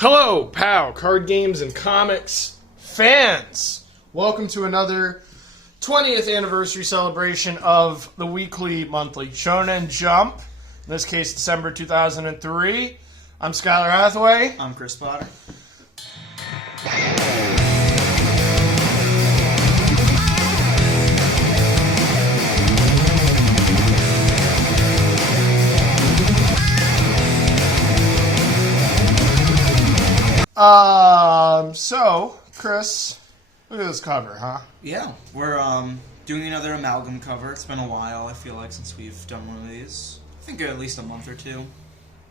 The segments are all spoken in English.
Hello, POW, card games and comics fans. Welcome to another 20th anniversary celebration of the weekly, monthly Shonen Jump. In this case, December 2003. I'm Skylar Hathaway. I'm Chris Potter. So, Chris, look at this cover, huh? Yeah, we're doing another amalgam cover. It's been a while, I feel like, since we've done one of these. I think at least a month or two.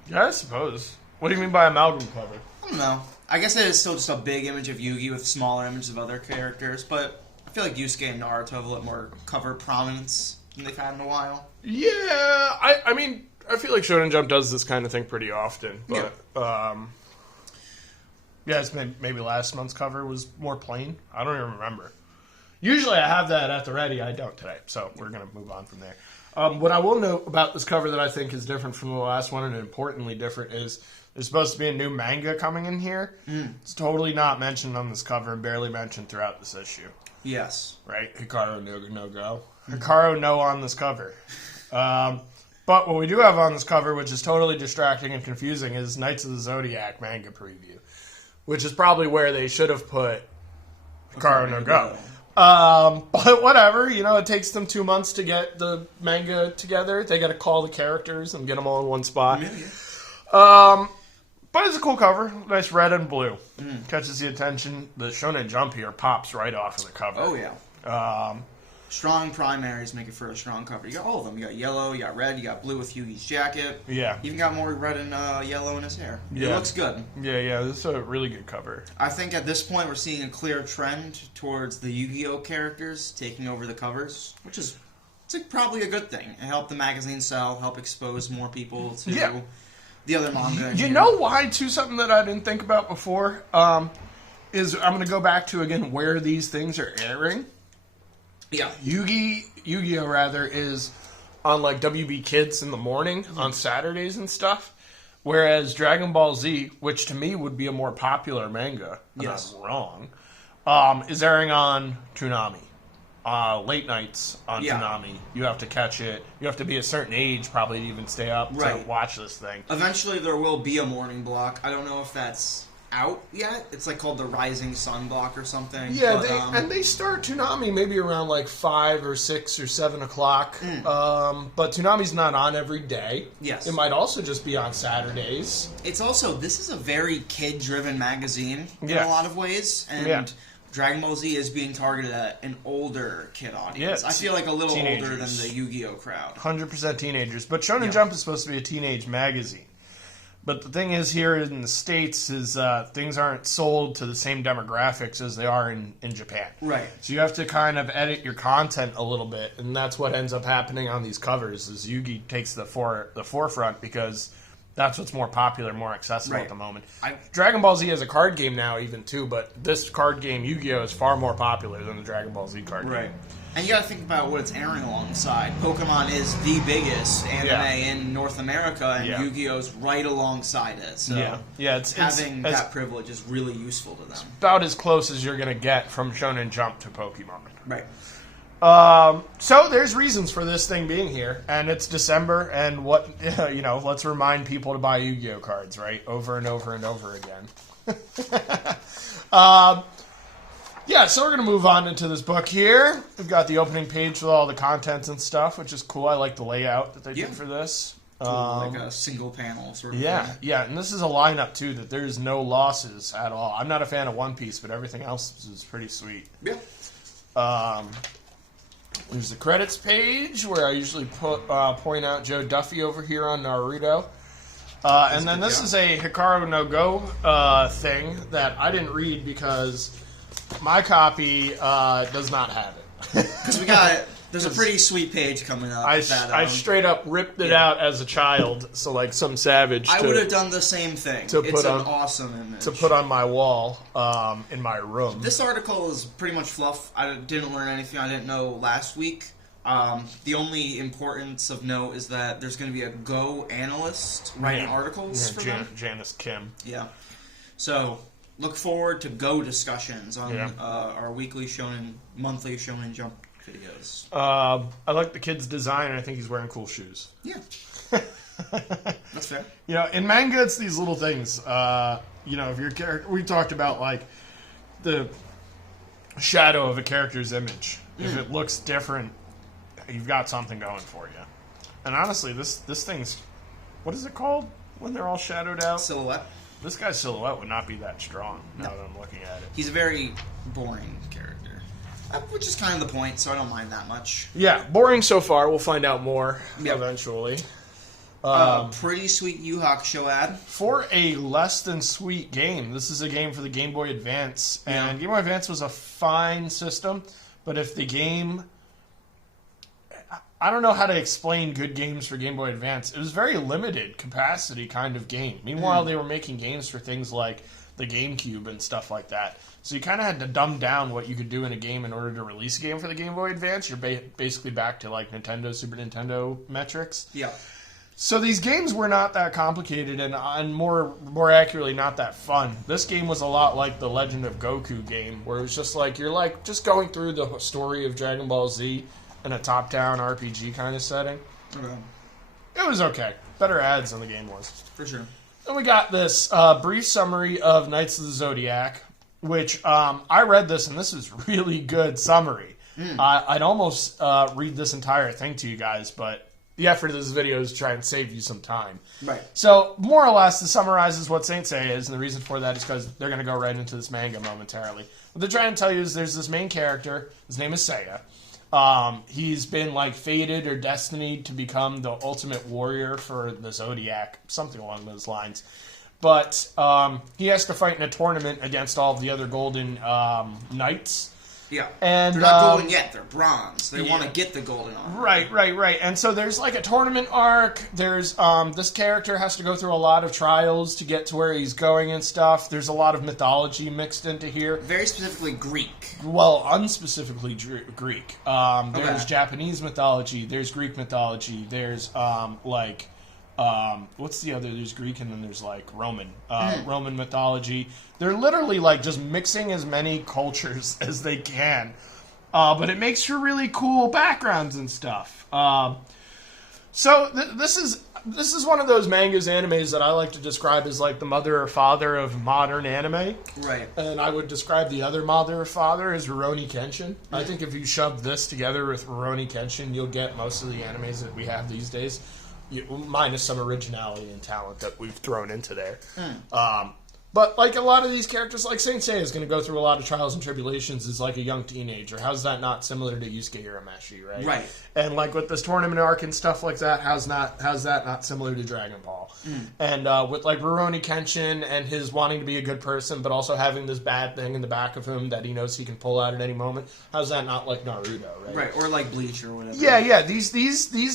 Yeah, I suppose. What do you mean by amalgam cover? I don't know. I guess it is still just a big image of Yugi with smaller images of other characters, but I feel like Yusuke and Naruto have a lot more cover prominence than they've had in a while. Yeah, I mean, I feel like Shonen Jump does this kind of thing pretty often, but, yeah, it's maybe last month's cover was more plain. I don't even remember. Usually I have that at the ready. I don't today, so we're going to move on from there. What I will note about this cover that I think is different from the last one, and importantly different, is there's supposed to be a new manga coming in here. It's totally not mentioned on this cover and barely mentioned throughout this issue. Yes. Right? Hikaru no go. Hikaru no on this cover. But what we do have on this cover, which is totally distracting and confusing, is Knights of the Zodiac manga preview. Which is probably where they should have put Hikaru no Go. But whatever, it takes them 2 months to get the manga together. They got to call the characters and get them all in one spot. But it's a cool cover. Nice red and blue. Catches the attention. The Shonen Jump here pops right off of the cover. Oh, yeah. Strong primaries make it for a strong cover. You got all of them. You got yellow, you got red, you got blue with Yugi's jacket. Yeah. You even got more red and yellow in his hair. Yeah. It looks good. Yeah, this is a really good cover. I think at this point we're seeing a clear trend towards the Yu-Gi-Oh! Characters taking over the covers, which is probably a good thing. It helped the magazine sell, help expose more people to the other manga. You know why, too, something that I didn't think about before, is I'm going to go back to, again, where these things are airing. Yeah. Yu-Gi-Oh! Rather, is on, like, WB Kids in the morning on Saturdays and stuff. Whereas Dragon Ball Z, which to me would be a more popular manga, unless I'm wrong, is airing on Toonami. Late nights on Toonami. You have to catch it. You have to be a certain age probably to even stay up to watch this thing. Eventually there will be a morning block. I don't know if that's out yet. It's like called the Rising Sun block or something. Yeah, but, they start Toonami maybe around like 5 or 6 or 7 o'clock. But Toonami's not on every day. Yes. It might also just be on Saturdays. It's also, this is a very kid-driven magazine in a lot of ways. And Dragon Ball Z is being targeted at an older kid audience. I feel like a little older than the Yu-Gi-Oh! Crowd. 100% teenagers. But Shonen Jump is supposed to be a teenage magazine. But the thing is, here in the States, is things aren't sold to the same demographics as they are in Japan. Right. So you have to kind of edit your content a little bit, and that's what ends up happening on these covers, is Yugi takes the forefront because that's what's more popular, more accessible at the moment. Dragon Ball Z has a card game now, even, too, but this card game, Yu-Gi-Oh!, is far more popular than the Dragon Ball Z card game. And you gotta think about what it's airing alongside. Pokemon is the biggest anime in North America, and Yu-Gi-Oh's right alongside it. So having that privilege is really useful to them. It's about as close as you're gonna get from Shonen Jump to Pokemon. Right. So there's reasons for this thing being here, and it's December, and let's remind people to buy Yu-Gi-Oh! Cards, right? Over and over and over again. So we're going to move on into this book here. We've got the opening page with all the contents and stuff, which is cool. I like the layout that they did for this. Like a single panel sort of thing. Yeah, and this is a lineup, too, that there's no losses at all. I'm not a fan of One Piece, but everything else is pretty sweet. Yeah. There's the credits page, where I usually point out Joe Duffy over here on Naruto. And then this is a Hikaru no Go thing that I didn't read because my copy does not have it. Because there's a pretty sweet page coming up. I straight up ripped it out as a child, so like some savage. I would have done the same thing. It's an awesome image. To put on my wall in my room. This article is pretty much fluff. I didn't learn anything I didn't know last week. The only importance of note is that there's going to be a Go analyst writing articles for them. Janice Kim. Yeah. So look forward to Go discussions on Yeah. our monthly Shonen Jump videos. I like the kid's design, and I think he's wearing cool shoes. Yeah. That's fair. You know, in manga, it's these little things. You know, if your character, we talked about like the shadow of a character's image. If it looks different, you've got something going for you. And honestly, this thing's, what is it called when they're all shadowed out? Silhouette. This guy's silhouette would not be that strong now that I'm looking at it. He's a very boring character, which is kind of the point, so I don't mind that much. Yeah, boring so far. We'll find out more eventually. Pretty sweet YuYu Hakusho ad. For a less than sweet game, this is a game for the Game Boy Advance, and Game Boy Advance was a fine system, but if the game... I don't know how to explain good games for Game Boy Advance. It was very limited capacity kind of game. Meanwhile, they were making games for things like the GameCube and stuff like that. So you kind of had to dumb down what you could do in a game in order to release a game for the Game Boy Advance. You're basically back to like Nintendo, Super Nintendo metrics. Yeah. So these games were not that complicated and more accurately, not that fun. This game was a lot like the Legend of Goku game, where it was just like, you're like just going through the story of Dragon Ball Z in a top-down RPG kind of setting. Okay. It was okay. Better ads than the game was. For sure. Then we got this brief summary of Knights of the Zodiac, which I read this, and this is really good summary. I'd almost read this entire thing to you guys, but the effort of this video is to try and save you some time. Right. So, more or less, this summarizes what Saint Seiya is, and the reason for that is because they're going to go right into this manga momentarily. What they're trying to tell you is there's this main character, his name is Seiya. He's been like fated or destined to become the ultimate warrior for the Zodiac, something along those lines. But he has to fight in a tournament against all of the other golden knights. Yeah. And they're not golden yet, they're bronze. They want to get the golden armor. Right. And so there's like a tournament arc. There's this character has to go through a lot of trials to get to where he's going and stuff. There's a lot of mythology mixed into here. Very specifically Greek. Well, unspecifically Greek. There's Japanese mythology. There's Greek mythology. There's what's the other? There's Greek and then there's like Roman. Roman mythology. They're literally like just mixing as many cultures as they can. But it makes for really cool backgrounds and stuff. So this is one of those mangas, animes that I like to describe as like the mother or father of modern anime. Right. And I would describe the other mother or father as Rurouni Kenshin. I think if you shove this together with Rurouni Kenshin, you'll get most of the animes that we have these days. Minus some originality and talent that we've thrown into there. But like a lot of these characters, like Saint Seiya is going to go through a lot of trials and tribulations as like a young teenager. How's that not similar to Yusuke Urameshi, right? Right. And like with this tournament arc and stuff like that, how's that not similar to Dragon Ball? And with like Rurouni Kenshin and his wanting to be a good person, but also having this bad thing in the back of him that he knows he can pull out at any moment. How's that not like Naruto, right? Right, or like Bleach or whatever. Yeah. These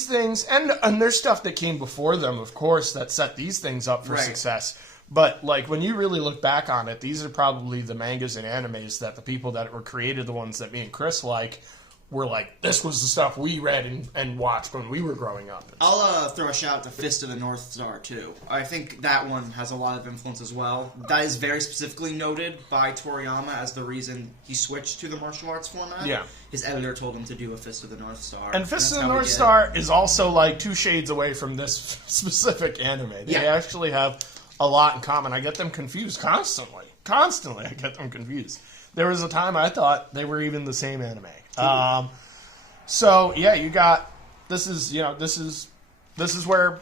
things, and there's stuff that came before them, of course, that set these things up for success. But, like, when you really look back on it, these are probably the mangas and animes that the people that were created, the ones that me and Chris like, were like, this was the stuff we read and watched when we were growing up. I'll throw a shout out to Fist of the North Star, too. I think that one has a lot of influence as well. That is very specifically noted by Toriyama as the reason he switched to the martial arts format. Yeah. His editor told him to do a Fist of the North Star. And Fist of the North Star is also, like, 2 shades away from this specific anime. They actually have a lot in common. I get them confused constantly. I get them confused. There was a time I thought they were even the same anime. So yeah, you got this is where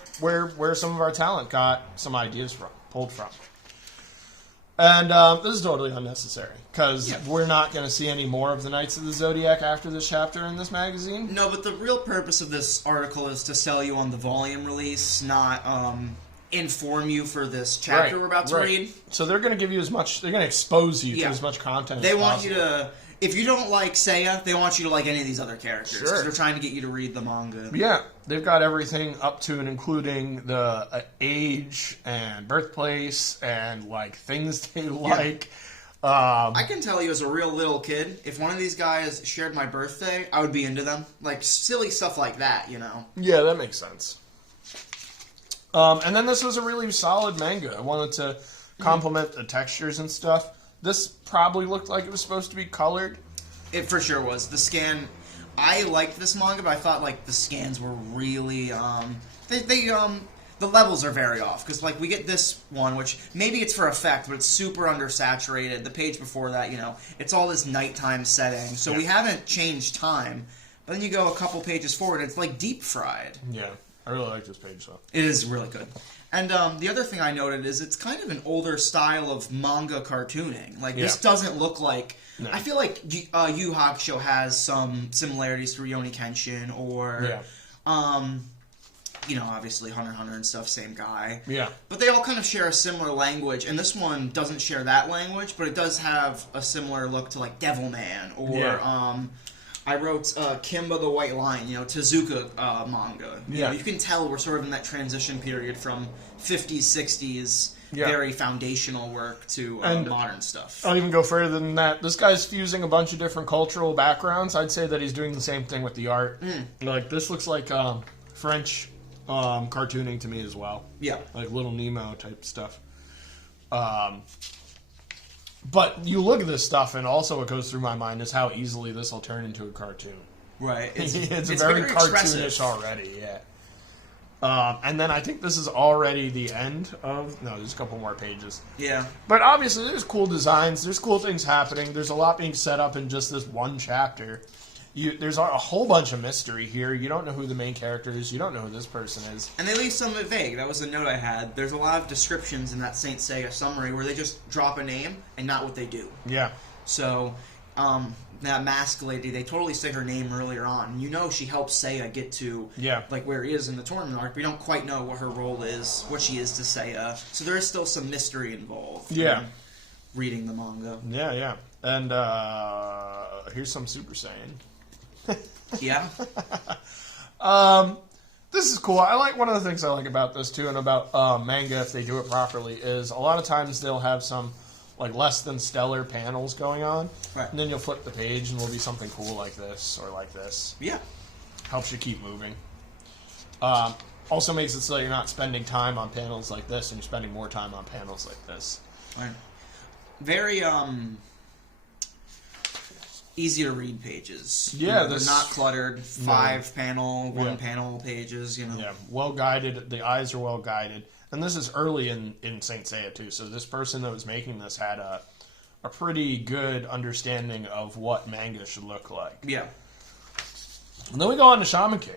some of our talent got some ideas pulled from. And this is totally unnecessary, because we're not going to see any more of the Knights of the Zodiac after this chapter in this magazine. No, but the real purpose of this article is to sell you on the volume release, not inform you for this chapter we're about to read. So they're going to give you as much, they're going to expose you to as much content as possible. They want you to, if you don't like Seiya, they want you to like any of these other characters. Because they're trying to get you to read the manga. Yeah, they've got everything up to and including the age and birthplace and like things they like. I can tell you as a real little kid, if one of these guys shared my birthday, I would be into them. Like silly stuff like that, you know? Yeah, that makes sense. And then this was a really solid manga. I wanted to complement the textures and stuff. This probably looked like it was supposed to be colored. It for sure was. The scan, I liked this manga, but I thought like the scans were really the levels are very off, because like we get this one, which maybe it's for effect, but it's super undersaturated. The page before that, it's all this nighttime setting, so we haven't changed time. But then you go a couple pages forward, it's like deep fried. Yeah, I really like this page though. It is really good. And the other thing I noted is it's kind of an older style of manga cartooning. Like this doesn't look like. No. I feel like YuYu Hakusho has some similarities to Rurouni Kenshin or. Obviously Hunter x Hunter and stuff, same guy. Yeah. But they all kind of share a similar language, and this one doesn't share that language, but it does have a similar look to, like, Devilman, or, I wrote Kimba the White Lion, Tezuka manga. Yeah. You can tell we're sort of in that transition period from 50s, 60s, very foundational work to modern stuff. I'll even go further than that. This guy's fusing a bunch of different cultural backgrounds. I'd say that he's doing the same thing with the art. Like, this looks like French... cartooning to me as well. Yeah. Like Little Nemo type stuff. But you look at this stuff, and also what goes through my mind is how easily this will turn into a cartoon. Right. It's very cartoonish expressive. already, yeah. And then I think this is already the end of... No, there's a couple more pages. Yeah. But obviously there's cool designs, there's cool things happening, there's a lot being set up in just this one chapter. There's a whole bunch of mystery here. You don't know who the main character is. You don't know who this person is. And they leave some of it vague. That was a note I had. There's a lot of descriptions in that Saint Seiya summary where they just drop a name and not what they do. Yeah. So, that mask lady, they totally say her name earlier on. She helps Seiya get to like where he is in the tournament arc. We don't quite know what her role is, what she is to Seiya. So there is still some mystery involved. Yeah. In reading the manga. Yeah, yeah. And here's some Super Saiyan. Yeah. This is cool. I like one of the things I like about this too, and about manga if they do it properly, is a lot of times they'll have some like less than stellar panels going on, right? And then you'll flip the page and there'll be something cool like this or like this. Yeah, helps you keep moving. Also makes it so you're not spending time on panels like this, and you're spending more time on panels like this. Right. Very easy to read pages. Yeah, they're not cluttered. 5-panel, 1-panel pages. Yeah, well guided. The eyes are well guided, and this is early in Saint Seiya too. So this person that was making this had a pretty good understanding of what manga should look like. Yeah. And then we go on to Shaman King.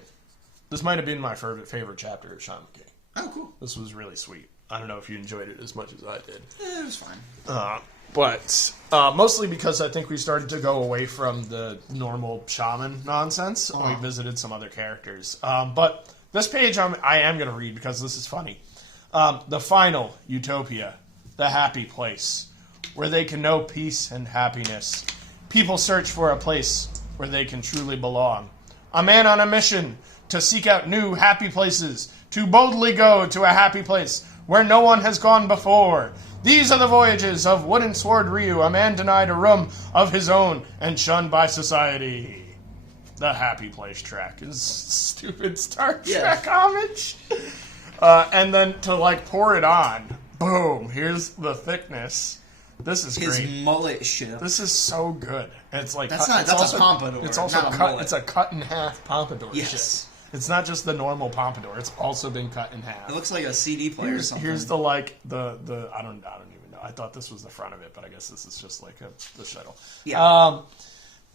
This might have been my favorite chapter of Shaman King. Oh, cool. This was really sweet. I don't know if you enjoyed it as much as I did. It was fine. But mostly because I think we started to go away from the normal shaman nonsense. We visited some other characters. But this page I am going to read because this is funny. The final utopia, the happy place, where they can know peace and happiness. People search for a place where they can truly belong. A man on a mission to seek out new happy places, to boldly go to a happy place where no one has gone before. These are the voyages of Wooden Sword Ryu, a man denied a room of his own and shunned by society. The Happy Place track is stupid Star Trek homage. And then to pour it on, boom, here's the thickness. This is his great. His mullet shit. This is so good. It's like that's a pompadour. It's also cut. It's a cut in half pompadour. Yes. Shit. It's not just the normal pompadour. It's also been cut in half. It looks like a CD player or something. Here's the I don't even know. I thought this was the front of it, but I guess this is just like the shuttle. Yeah.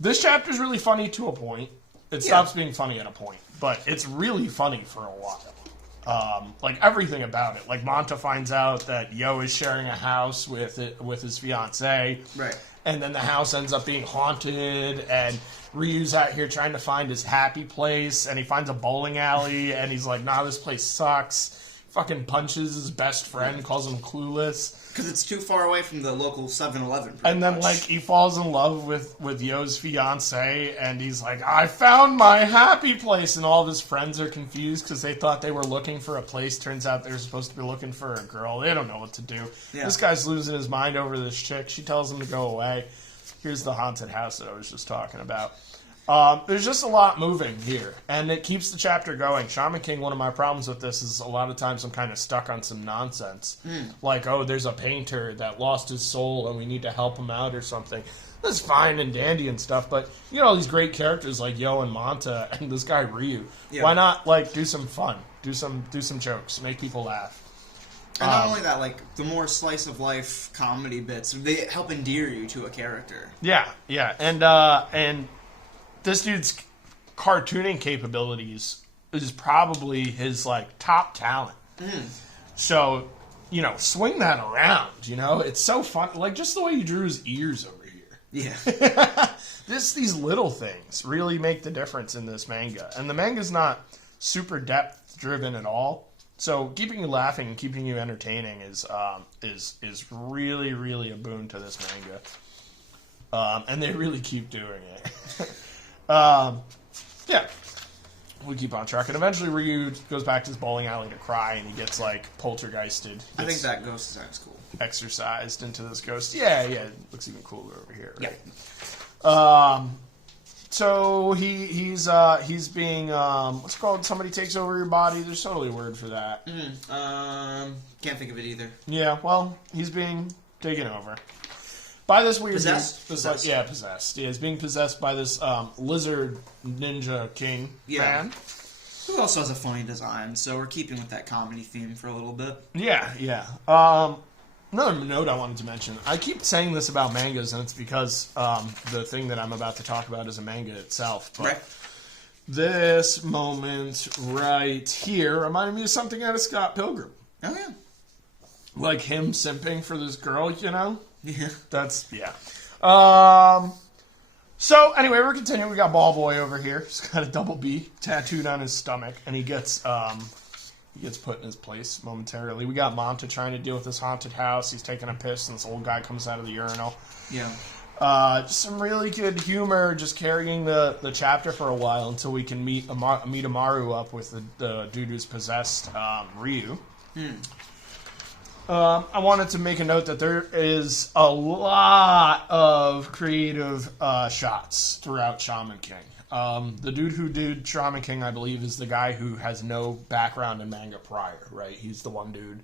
This chapter is really funny to a point. It stops being funny at a point, but it's really funny for a while. Everything about it. Like Manta finds out that Yo is sharing a house with his fiancée. Right. And then the house ends up being haunted, and Ryu's out here trying to find his happy place, and he finds a bowling alley, and he's like, nah, this place sucks. Fucking punches his best friend, calls him clueless. Because it's too far away from the local 7-Eleven. And then, he falls in love with Yo's fiancée, and he's like, I found my happy place, and all of his friends are confused because they thought they were looking for a place. Turns out they're supposed to be looking for a girl. They don't know what to do. Yeah. This guy's losing his mind over this chick. She tells him to go away. Here's the haunted house that I was just talking about. There's just a lot moving here, and it keeps the chapter going. Shaman King, one of my problems with this is a lot of times I'm kind of stuck on some nonsense. Like, oh, there's a painter that lost his soul and we need to help him out or something. That's fine and dandy and stuff, but you know, all these great characters like Yo and Manta and this guy Ryu. Yeah. Why not, like, do some fun? Do some jokes, make people laugh. And not only that, like, the more slice-of-life comedy bits, they help endear you to a character. Yeah. And this dude's cartooning capabilities is probably his, like, top talent. So, you know, swing that around, you know? It's so fun. Like, just the way he drew his ears over here. Yeah. These little things really make the difference in this manga. And the manga's not super depth-driven at all. So keeping you laughing and keeping you entertaining is really, really a boon to this manga. And they really keep doing it. Yeah. We keep on track. And eventually Ryu goes back to his bowling alley to cry, and he gets, like, poltergeisted. I think that ghost design cool. Exercised into this ghost. Yeah, it looks even cooler over here, right? Yeah. So he's being what's it called? Somebody takes over your body. There's totally a word for that. Can't think of it either. Yeah, well, he's being taken over by this weird possessed. Possessed. Yeah, possessed. Yeah, he's being possessed by this lizard ninja king man. Who also has a funny design, so we're keeping with that comedy theme for a little bit. Yeah. Another note I wanted to mention. I keep saying this about mangas, and it's because the thing that I'm about to talk about is a manga itself. But right. This moment right here reminded me of something out of Scott Pilgrim. Oh, yeah. Like him simping for this girl, you know? Yeah. So, anyway, we're continuing. We got Ball Boy over here. He's got a double B tattooed on his stomach, and he gets put in his place momentarily. We got Manta trying to deal with this haunted house. He's taking a piss, and this old guy comes out of the urinal. Yeah. Just some really good humor, just carrying the chapter for a while until we can meet Amaru up with the dude who's possessed, Ryu. I wanted to make a note that there is a lot of creative shots throughout Shaman King. The dude who did Shaman King, I believe, is the guy who has no background in manga prior, right? He's the one dude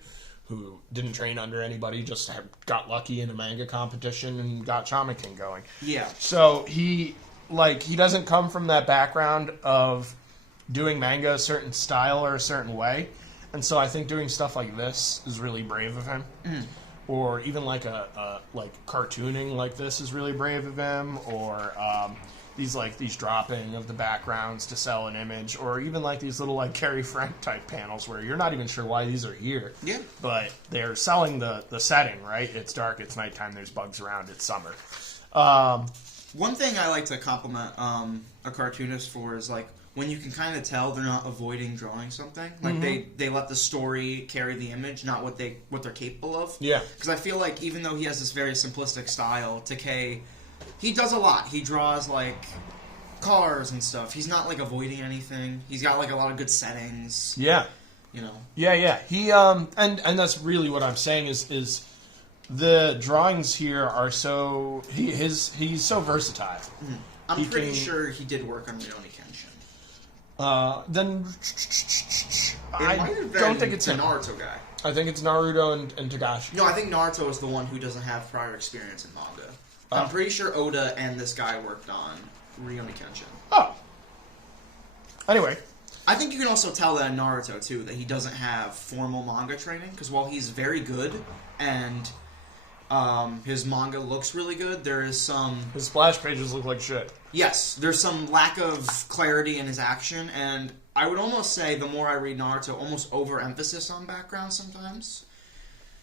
who didn't train under anybody, just got lucky in a manga competition and got Shaman King going. Yeah. So he doesn't come from that background of doing manga a certain style or a certain way. And so I think doing stuff like this is really brave of him. Or even like like cartooning like this is really brave of him. Or these dropping of the backgrounds to sell an image, or even like these little like Carrie Frank type panels where you're not even sure why these are here. Yeah. But they're selling the setting, right? It's dark, it's nighttime, there's bugs around, it's summer. One thing I like to compliment a cartoonist for is like when you can kind of tell they're not avoiding drawing something. Like they let the story carry the image, not what they're capable of. Yeah. Because I feel like even though he has this very simplistic style, Takei, he does a lot. He draws like cars and stuff. He's not like avoiding anything. He's got like a lot of good settings. Yeah. You know. Yeah. He and that's really what I'm saying is the drawings here are so he's so versatile. I'm pretty sure he did work on Rurouni Kenshin. Then I don't think it's a Naruto guy. I think it's Naruto and Togashi. No, I think Naruto is the one who doesn't have prior experience in manga. I'm pretty sure Oda and this guy worked on Rurouni Kenshin. Oh. Anyway. I think you can also tell that in Naruto, too, that he doesn't have formal manga training, because while he's very good and his manga looks really good, there is some... His splash pages look like shit. Yes, there's some lack of clarity in his action, and I would almost say the more I read Naruto, almost overemphasis on background sometimes.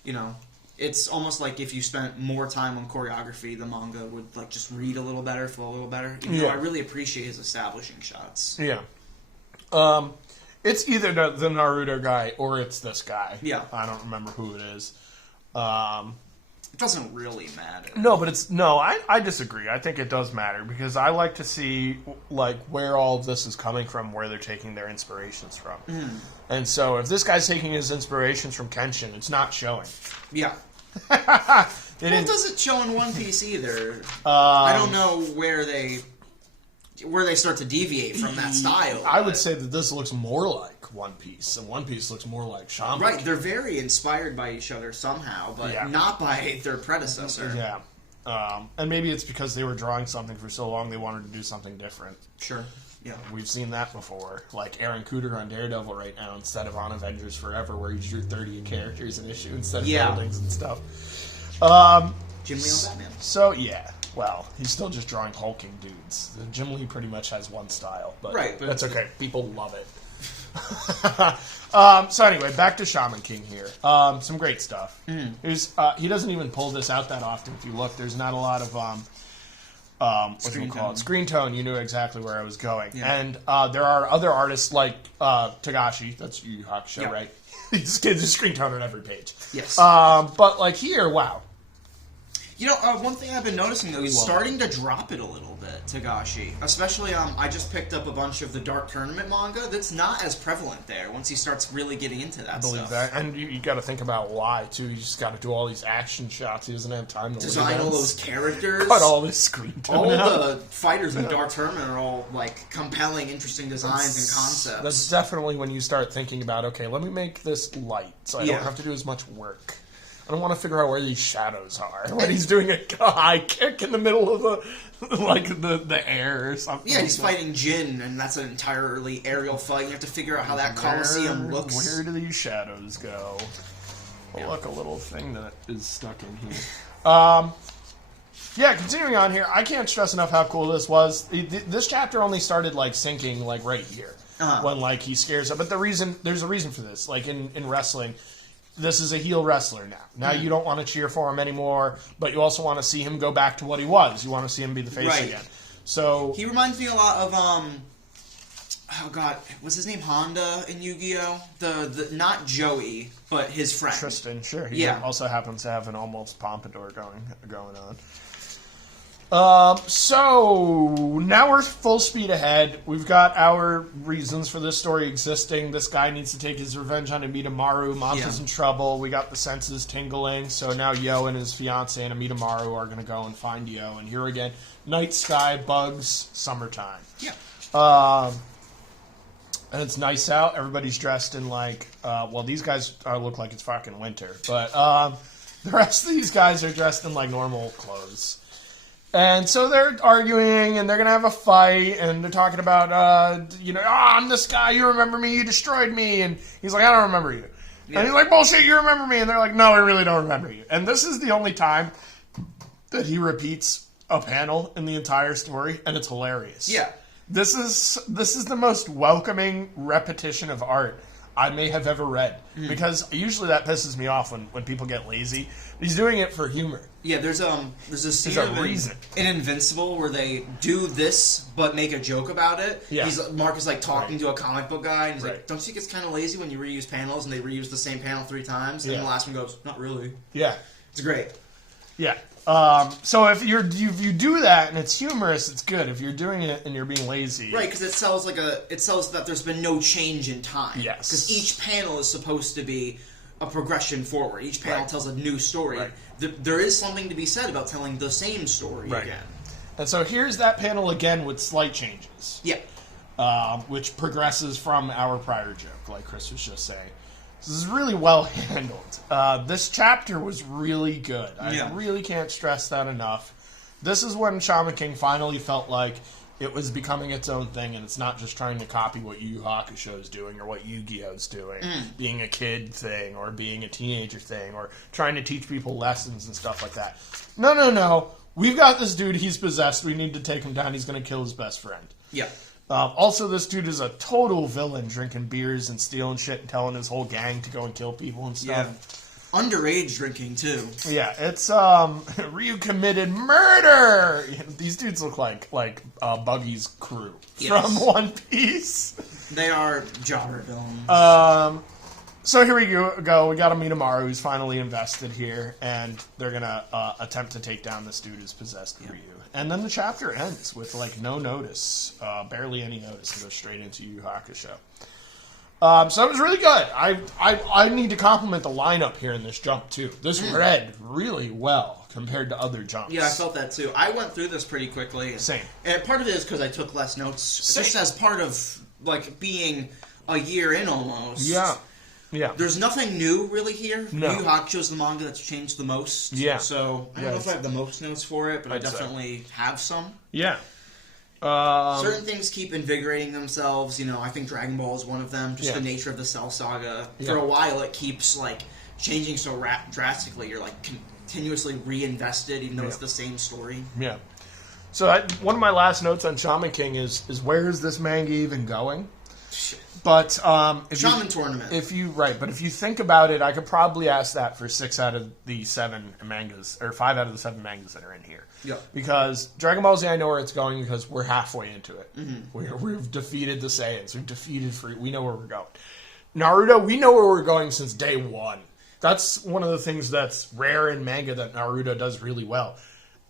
You know, it's almost like if you spent more time on choreography, the manga would like just read a little better, flow a little better. You know, I really appreciate his establishing shots. Yeah. It's either the Naruto guy or it's this guy. Yeah. I don't remember who it is. It doesn't really matter. No, but I disagree. I think it does matter because I like to see like where all of this is coming from, where they're taking their inspirations from. And so if this guy's taking his inspirations from Kenshin, it's not showing. Yeah. It doesn't show in One Piece either. I don't know where they... where they start to deviate from that style. I would say that this looks more like One Piece, and One Piece looks more like Shaman King. Right, they're very inspired by each other somehow, but not by their predecessor. Yeah. And maybe it's because they were drawing something for so long they wanted to do something different. Sure. Yeah. We've seen that before. Like Aaron Cooter on Daredevil right now instead of on Avengers Forever where he drew 30 characters an issue instead of buildings and stuff. Jim Lee on Batman. So, well, he's still just drawing hulking dudes. Jim Lee pretty much has one style, but that's okay. People love it. So anyway, back to Shaman King here. Some great stuff. He doesn't even pull this out that often. If you look, there's not a lot of screen tone. You knew exactly where I was going. Yeah. And there are other artists like Tagashi. That's YuYu Hakusho, right? He's screen tone on every page. Yes. But like here, wow. You know, one thing I've been noticing, though, he's starting to drop it a little bit, Tagashi. Especially, I just picked up a bunch of the Dark Tournament manga that's not as prevalent there once he starts really getting into that stuff. I believe that. And you got to think about why, too. You just got to do all these action shots. He doesn't have time to design all those characters. Cut all this screen tone out. The fighters in Dark Tournament are all, like, compelling, interesting designs and concepts. That's definitely when you start thinking about, okay, let me make this light so I don't have to do as much work. I don't want to figure out where these shadows are. When he's doing a high kick in the middle of the air or something. Yeah, he's fighting Jin, and that's an entirely aerial fight. You have to figure out how that Coliseum looks. Where do these shadows go? Oh, look, a little thing that is stuck in here. Yeah, continuing on here, I can't stress enough how cool this was. This chapter only started, like, syncing, like, right here. When, like, he scares up. But there's a reason for this. Like, in wrestling, this is a heel wrestler now. Now you don't want to cheer for him anymore, but you also want to see him go back to what he was. You want to see him be the face again. So he reminds me a lot of oh god, what's his name? Honda in Yu-Gi-Oh? The not Joey, but his friend. Tristan, sure. He also happens to have an almost pompadour going on. So now we're full speed ahead. We've got our reasons for this story existing. This guy needs to take his revenge on Amidamaru. Manta's in trouble. We got the senses tingling. So now Yo and his fiance and Amidamaru are going to go and find Yo. And here again, night sky, bugs, summertime. Yeah. And it's nice out. Everybody's dressed in like, well, these guys look like it's fucking winter. But the rest of these guys are dressed in like normal clothes. And so they're arguing, and they're going to have a fight, and they're talking about, I'm this guy, you remember me, you destroyed me, and he's like, I don't remember you. Yeah. And he's like, bullshit, you remember me, and they're like, no, I really don't remember you. And this is the only time that he repeats a panel in the entire story, and it's hilarious. Yeah. This is the most welcoming repetition of art I may have ever read, because usually that pisses me off when people get lazy. He's doing it for humor. Yeah, there's a scene in Invincible where they do this but make a joke about it. Yeah. Mark is like talking to a comic book guy, and he's like, "Don't you think it's kind of lazy when you reuse panels and they reuse the same panel 3 times?" And the last one goes, "Not really." Yeah, it's great. Yeah. So if you do that and it's humorous, it's good. If you're doing it and you're being lazy, right? Because it sells that there's been no change in time. Yes. Because each panel is supposed to be a progression forward. Each panel tells a new story. Right. There is something to be said about telling the same story again. And so here's that panel again with slight changes. Yeah. Which progresses from our prior joke, like Chris was just saying. This is really well handled. This chapter was really good. I really can't stress that enough. This is when Shaman King finally felt like it was becoming its own thing, and it's not just trying to copy what YuYu Hakusho is doing or what Yu-Gi-Oh's doing, being a kid thing or being a teenager thing or trying to teach people lessons and stuff like that. No. We've got this dude. He's possessed. We need to take him down. He's going to kill his best friend. Yeah. Also, this dude is a total villain, drinking beers and stealing shit and telling his whole gang to go and kill people and stuff. Yeah. Underage drinking, too. Yeah, it's, Ryu committed murder! These dudes look like Buggy's crew from One Piece. They are jobber villains. So here we go. We got Amidamaru, who's finally invested here, and they're gonna attempt to take down this dude who's possessed Ryu. And then the chapter ends with, like, no notice. Barely any notice. It goes straight into YuYu Hakusho. So it was really good. I need to compliment the lineup here in this jump, too. This read really well compared to other jumps. Yeah, I felt that, too. I went through this pretty quickly. Same. And part of it is because I took less notes. Just as part of, like, being a year in almost. Yeah. Yeah. There's nothing new, really, here. No. YuYu Hakusho is the manga that's changed the most. Yeah. So, I don't know if I have the most notes for it, but I definitely have some. Yeah. Certain things keep invigorating themselves. You know, I think Dragon Ball is one of them. Just the nature of the Cell Saga. For a while, it keeps, like, changing so drastically. You're, like, continuously reinvested, even though it's the same story. Yeah. So one of my last notes on Shaman King is where is this manga even going? But Shaman Tournament. But if you think about it, I could probably ask that for 6 out of the 7 mangas, or 5 out of the 7 mangas that are in here. Yeah. Because Dragon Ball Z, I know where it's going because we're halfway into it. Mm-hmm. We've defeated the Saiyans. We've defeated we know where we're going. Naruto, we know where we're going since day one. That's one of the things that's rare in manga that Naruto does really well.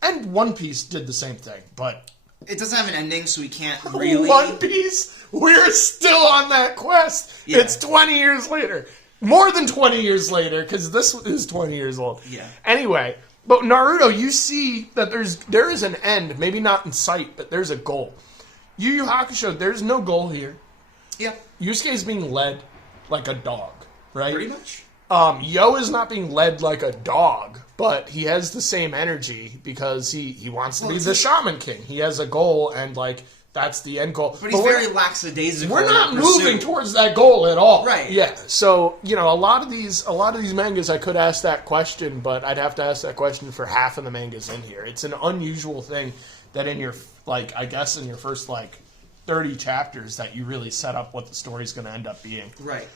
And One Piece did the same thing, but it doesn't have an ending, so we can't really... One Piece, we're still on that quest. Yeah. It's 20 years later. More than 20 years later, because this is 20 years old. Yeah. Anyway, but Naruto, you see that there is an end, maybe not in sight, but there's a goal. Yu Yu Hakusho, there's no goal here. Yeah. Yusuke is being led like a dog, right? Pretty much. Yo is not being led like a dog, but he has the same energy because he wants to be the Shaman King. He has a goal, and like that's the end goal. But he's very lackadaisical. We're not moving towards that goal at all. Right. Yeah. So a lot of these mangas, I could ask that question, but I'd have to ask that question for half of the mangas in here. It's an unusual thing that in your I guess in your first 30 chapters that you really set up what the story's going to end up being. Right.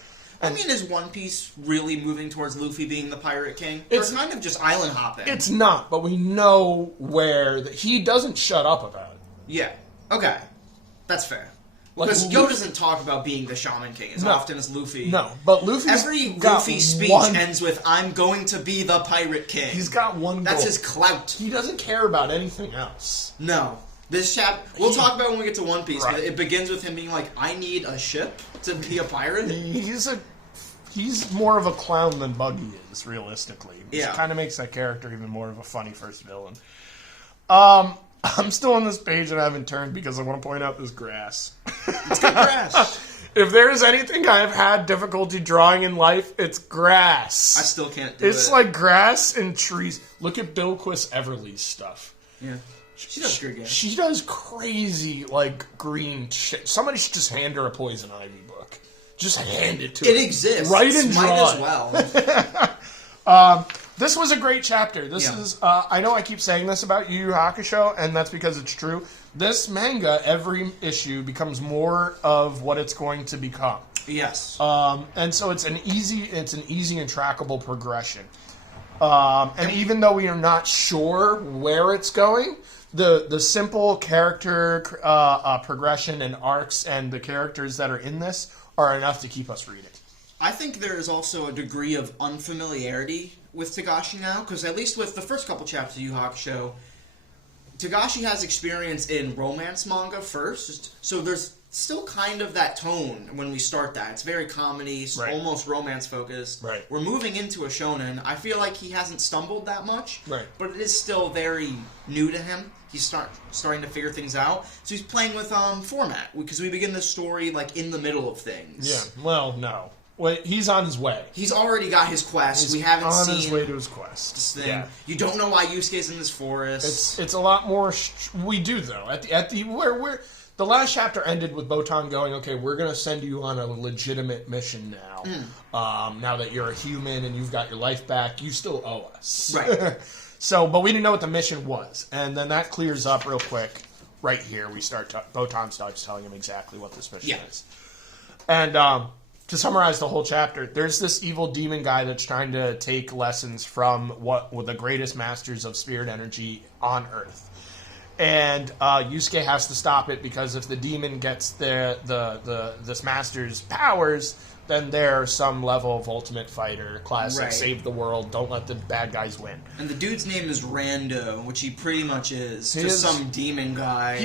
I mean, is One Piece really moving towards Luffy being the Pirate King? It's kind of just island hopping. It's not, but we know where... he doesn't shut up about it. Yeah. Okay. That's fair. Because Yo doesn't talk about being the Shaman King as often as Luffy. No, but every Luffy speech ends with, I'm going to be the Pirate King. He's got one goal. That's his clout. He doesn't care about anything else. No. This chapter... We'll talk about it when we get to One Piece, but it begins with him being like, I need a ship to be a pirate. He's more of a clown than Buggy is, realistically. Which kind of makes that character even more of a funny first villain. I'm still on this page and I haven't turned because I want to point out this grass. It's good grass. If there is anything I've had difficulty drawing in life, it's grass. I still can't do it. It's like grass and trees. Look at Bill Quist Everly's stuff. Yeah. She does good, yeah. She does crazy, green shit. Somebody should just hand her a Poison Ivy book. Just hand it to her. It exists. Write and draw. Might as well. This was a great chapter. This is, I know I keep saying this about Yu Yu Hakusho, and that's because it's true. This manga, every issue, becomes more of what it's going to become. Yes. And so it's an easy and trackable progression. And even though we are not sure where it's going, the simple character progression and arcs and the characters that are in this are enough to keep us reading. I think there is also a degree of unfamiliarity with Togashi now, because at least with the first couple chapters of Yu Yu Hakusho, Togashi has experience in romance manga first, so there's still kind of that tone when we start that. It's very comedy, almost romance-focused. Right. We're moving into a shonen. I feel like he hasn't stumbled that much, but it is still very new to him. He's starting to figure things out. So he's playing with format, because we begin this story in the middle of things. Yeah, well, no. Wait, he's on his way. He's already got his quest. We haven't seen on his way to his quest. This thing. Yeah. You don't know why Yusuke's in this forest. It's a lot more. We do though. At the where the last chapter ended with Botan going, okay, we're gonna send you on a legitimate mission now. Now that you're a human and you've got your life back, you still owe us. Right. So, but we didn't know what the mission was, and then that clears up real quick. Right here, Botan starts telling him exactly what this mission is, and. To summarize the whole chapter, there's this evil demon guy that's trying to take lessons from what were the greatest masters of spirit energy on Earth. and Yusuke has to stop it because if the demon gets this master's powers, then they're some level of Ultimate Fighter, classic, Right. save the world, don't let the bad guys win. And the dude's name is Rando, which he pretty much is. Just some demon guy.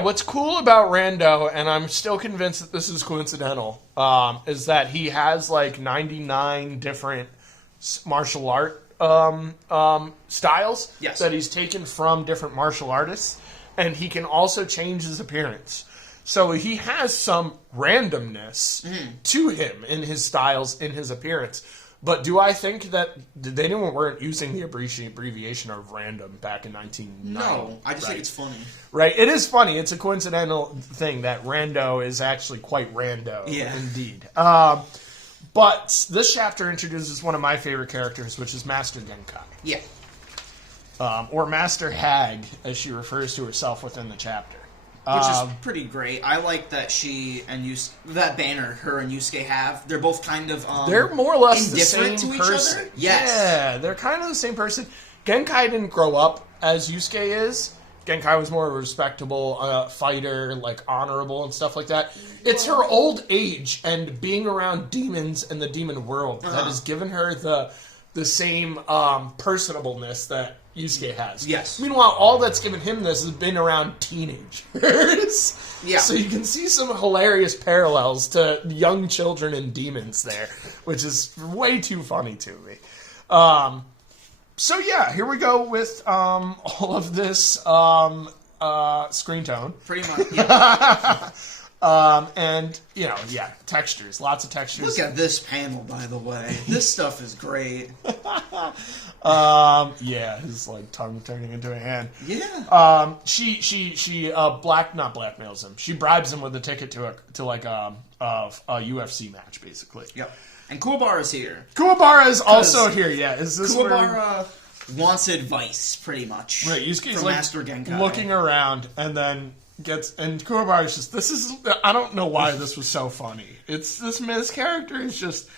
What's cool about Rando, and I'm still convinced that this is coincidental, is that he has like 99 different martial art styles Yes. that he's taken from different martial artists, and he can also change his appearance. So he has some randomness to him in his styles, in his appearance. But do I think that they weren't using the abbreviation of random back in 1990? No, I just think it's funny. Right, it is funny. It's a coincidental thing that Rando is actually quite rando, indeed. But this chapter introduces one of my favorite characters, which is Master Genkai. Yeah. Or Master Hag, as she refers to herself within the chapter. Which is pretty great. I like that she and that banner her and Yusuke have. They're both kind of they're more or less the indifferent same to each person. other. Yes. Yeah, they're kind of the same person. Genkai didn't grow up as Yusuke is. Genkai was more of a respectable fighter, like honorable and stuff like that. It's her old age and being around demons and the demon world that has given her the same personableness that Yusuke has. Yes. Meanwhile, all that's given him this has been around teenagers. Yeah. So you can see some hilarious parallels to young children and demons there, which is way too funny to me. So yeah, here we go with all of this screen tone. Pretty much, yeah. And, textures. Lots of textures. Look at this panel, by the way. This stuff is great. His, tongue turning into a hand. Yeah. She not blackmails him. She bribes him with a ticket to a UFC match, basically. Yep. And Kuwabara's here. Kuwabara is also here, yeah. Is this Kuwabara wants advice, pretty much. Right, Yusuke's from Master Genkai. looking around, and then Kuwabara's just, I don't know why this was so funny. This character is just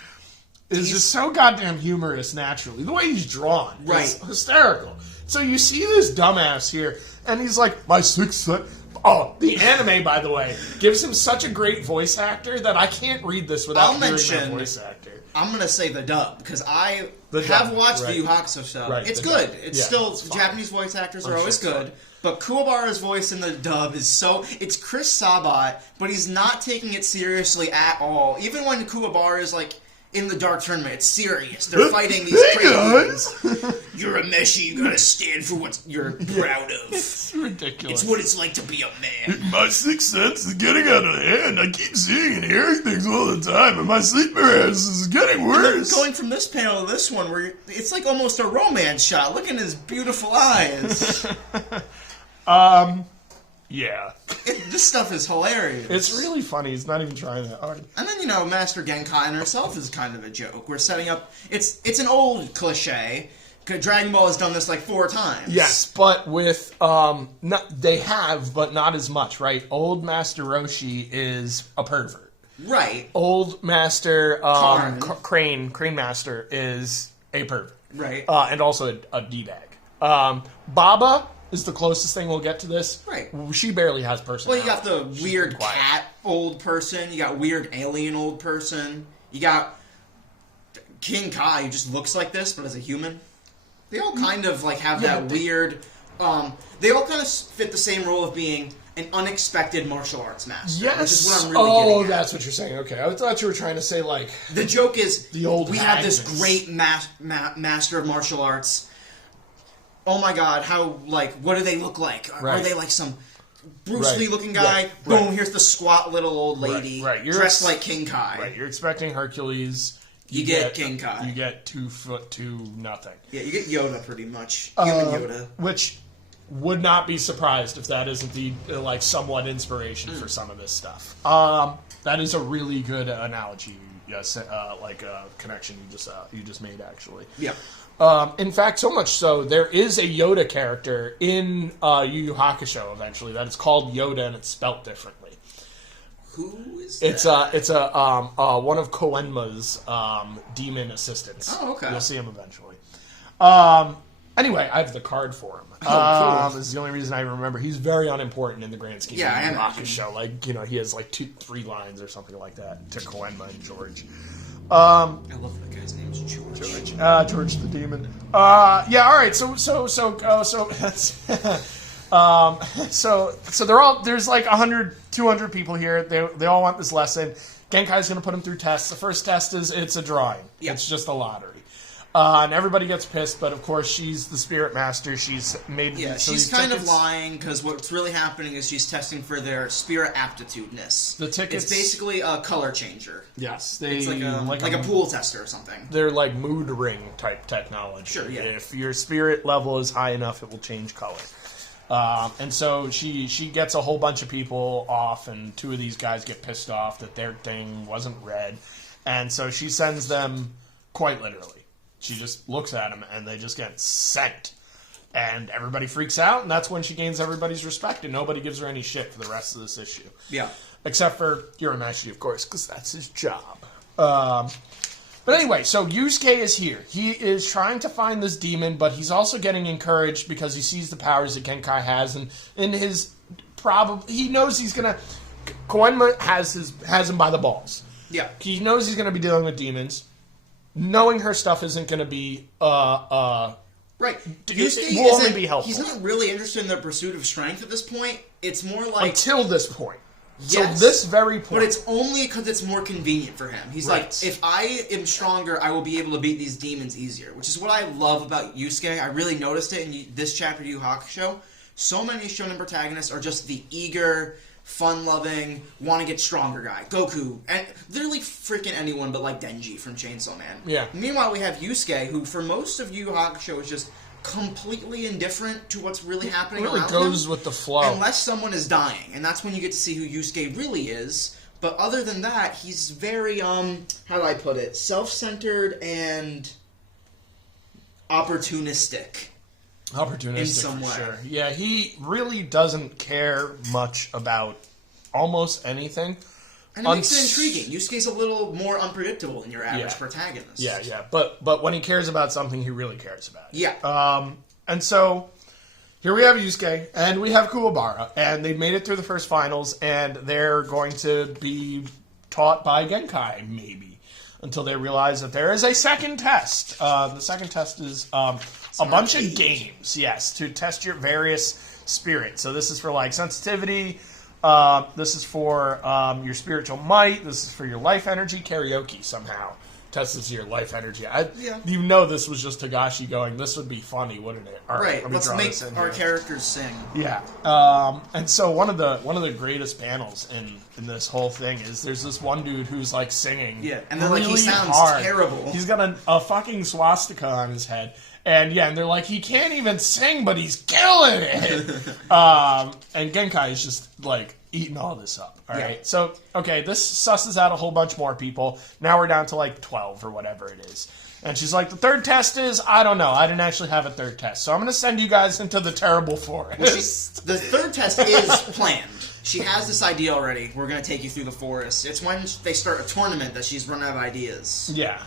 so goddamn humorous naturally. The way he's drawn is hysterical. So you see this dumbass here, and he's like, my sixth sense. Oh, the anime, by the way, gives him such a great voice actor that I can't read this without hearing that voice actor. I'm going to say the dub, because I have watched the YuYu Hakusho show. Right, it's good. It's Japanese voice actors are always good. But Kuwabara's voice in the dub is it's Chris Sabat, but he's not taking it seriously at all. Even when Kuwabara is in the Dark Tournament, it's serious. They're fighting these crazies. You're a Meshi, you gotta stand for what you're proud of. It's ridiculous. It's what it's like to be a man. My sixth sense is getting out of hand. I keep seeing and hearing things all the time, and my sleep paralysis is getting worse. Going from this panel to this one, where it's like almost a romance shot. Look at his beautiful eyes. Yeah. This stuff is hilarious. It's really funny. He's not even trying that hard. And then, Master Genkai in herself is kind of a joke. We're setting up... It's an old cliche. Dragon Ball has done this 4 times. Yes, but with... they have, but not as much, right? Old Master Roshi is a pervert. Right. Old Master Crane Master is a pervert. Right. And also a D-bag. Baba is the closest thing we'll get to this. Right. She barely has personality. Well, you got the weird cat old person. You got weird alien old person. You got King Kai, who just looks like this, but as a human. They all kind of have that weird... they all kind of fit the same role of being an unexpected martial arts master. Yes. Which is what I'm really getting at. That's what you're saying. Okay. I thought you were trying to say, The joke is, we have this great master of martial arts. Oh my god, what do they look like? Are they some Bruce Lee looking guy? Boom, here's the squat little old lady dressed like King Kai. Right, you're expecting Hercules. You get King Kai. You get 2'2" nothing. Yeah, you get Yoda pretty much. Human Yoda. Which would not be surprised if that isn't the somewhat inspiration for some of this stuff. That is a really good analogy. Yes, connection you just made actually. Yeah. In fact, so much so, there is a Yoda character in YuYu Hakusho eventually that is called Yoda and it's spelt differently. Who is that? It's one of Koenma's demon assistants. Oh, okay. You'll see him eventually. Anyway, I have the card for him. Oh, cool. This is the only reason I remember. He's very unimportant in the grand scheme Yeah, I of the imagine. Hakusho. Like, you know, he has like 2-3 lines or something like that to Koenma and George. I love that guy's name is George. George the Demon. Yeah, all right. So they're all, there's like 100, 200 people here. They all want this lesson. Genkai's going to put them through tests. The first test is it's a drawing. Yeah. It's just a lottery. And everybody gets pissed, but of course she's the spirit master. She's made she's kind of lying because what's really happening is she's testing for their spirit aptitudeness. The tickets, it's basically a color changer. Yes, It's like a pool tester or something. They're like mood ring type technology. Sure, yeah. If your spirit level is high enough, it will change color. And so she gets a whole bunch of people off, and 2 of these guys get pissed off that their thing wasn't red, and so she sends them quite literally. She just looks at them, and they just get sent. And everybody freaks out, and that's when she gains everybody's respect, and nobody gives her any shit for the rest of this issue. Yeah. Except for Urameshi, of course, because that's his job. But anyway, so Yusuke is here. He is trying to find this demon, but he's also getting encouraged because he sees the powers that Genkai has, and in his he knows he's gonna. Koenma has him by the balls. Yeah. He knows he's gonna be dealing with demons. Knowing her stuff isn't going to be right. It will only be helpful. He's not really interested in the pursuit of strength at this point. It's more like until this point. Yes, so this very point. But it's only because it's more convenient for him. He's right. like, if I am stronger, I will be able to beat these demons easier. Which is what I love about Yusuke. I really noticed it in this chapter of Yu Hakusho. So many shonen protagonists are just the eager, fun-loving, want to get stronger guy. Goku, and literally freaking anyone but like Denji from Chainsaw Man. Yeah. Meanwhile, we have Yusuke, who for most of Yu Yu Hakusho is just completely indifferent to what's really happening really around goes him, with the flow. unless someone is dying, and that's when you get to see who Yusuke really is. But other than that, he's very how do I put it? Self-centered and opportunistic. Opportunistic, in some for way. sure. Yeah, he really doesn't care much about almost anything. And it makes it intriguing. Yusuke's a little more unpredictable than your average protagonist. Yeah. But when he cares about something, he really cares about it. Yeah. And so here we have Yusuke, and we have Kuwabara, and they've made it through the first finals, and they're going to be taught by Genkai, maybe, until they realize that there is a second test. The second test is a bunch of games, yes, to test your various spirits. So this is for, like, sensitivity. This is for your spiritual might. This is for your life energy. Karaoke somehow tests your life energy. You know this was just Togashi going, this would be funny, wouldn't it? All right, let's make our here. characters sing. Yeah. And so one of the greatest panels in this whole thing is there's this one dude who's like singing. Yeah, and they're really like, he sounds hard. terrible. He's got a fucking swastika on his head. And they're like, he can't even sing, but he's killing it. And Genkai is just like eating all this up. All right. So, okay, this susses out a whole bunch more people. Now we're down to like 12 or whatever it is. And she's like, the third test is, I don't know. I didn't actually have a third test. So I'm going to send you guys into the terrible forest. The third test is planned. She has this idea already. We're going to take you through the forest. It's when they start a tournament that she's run out of ideas. Yeah.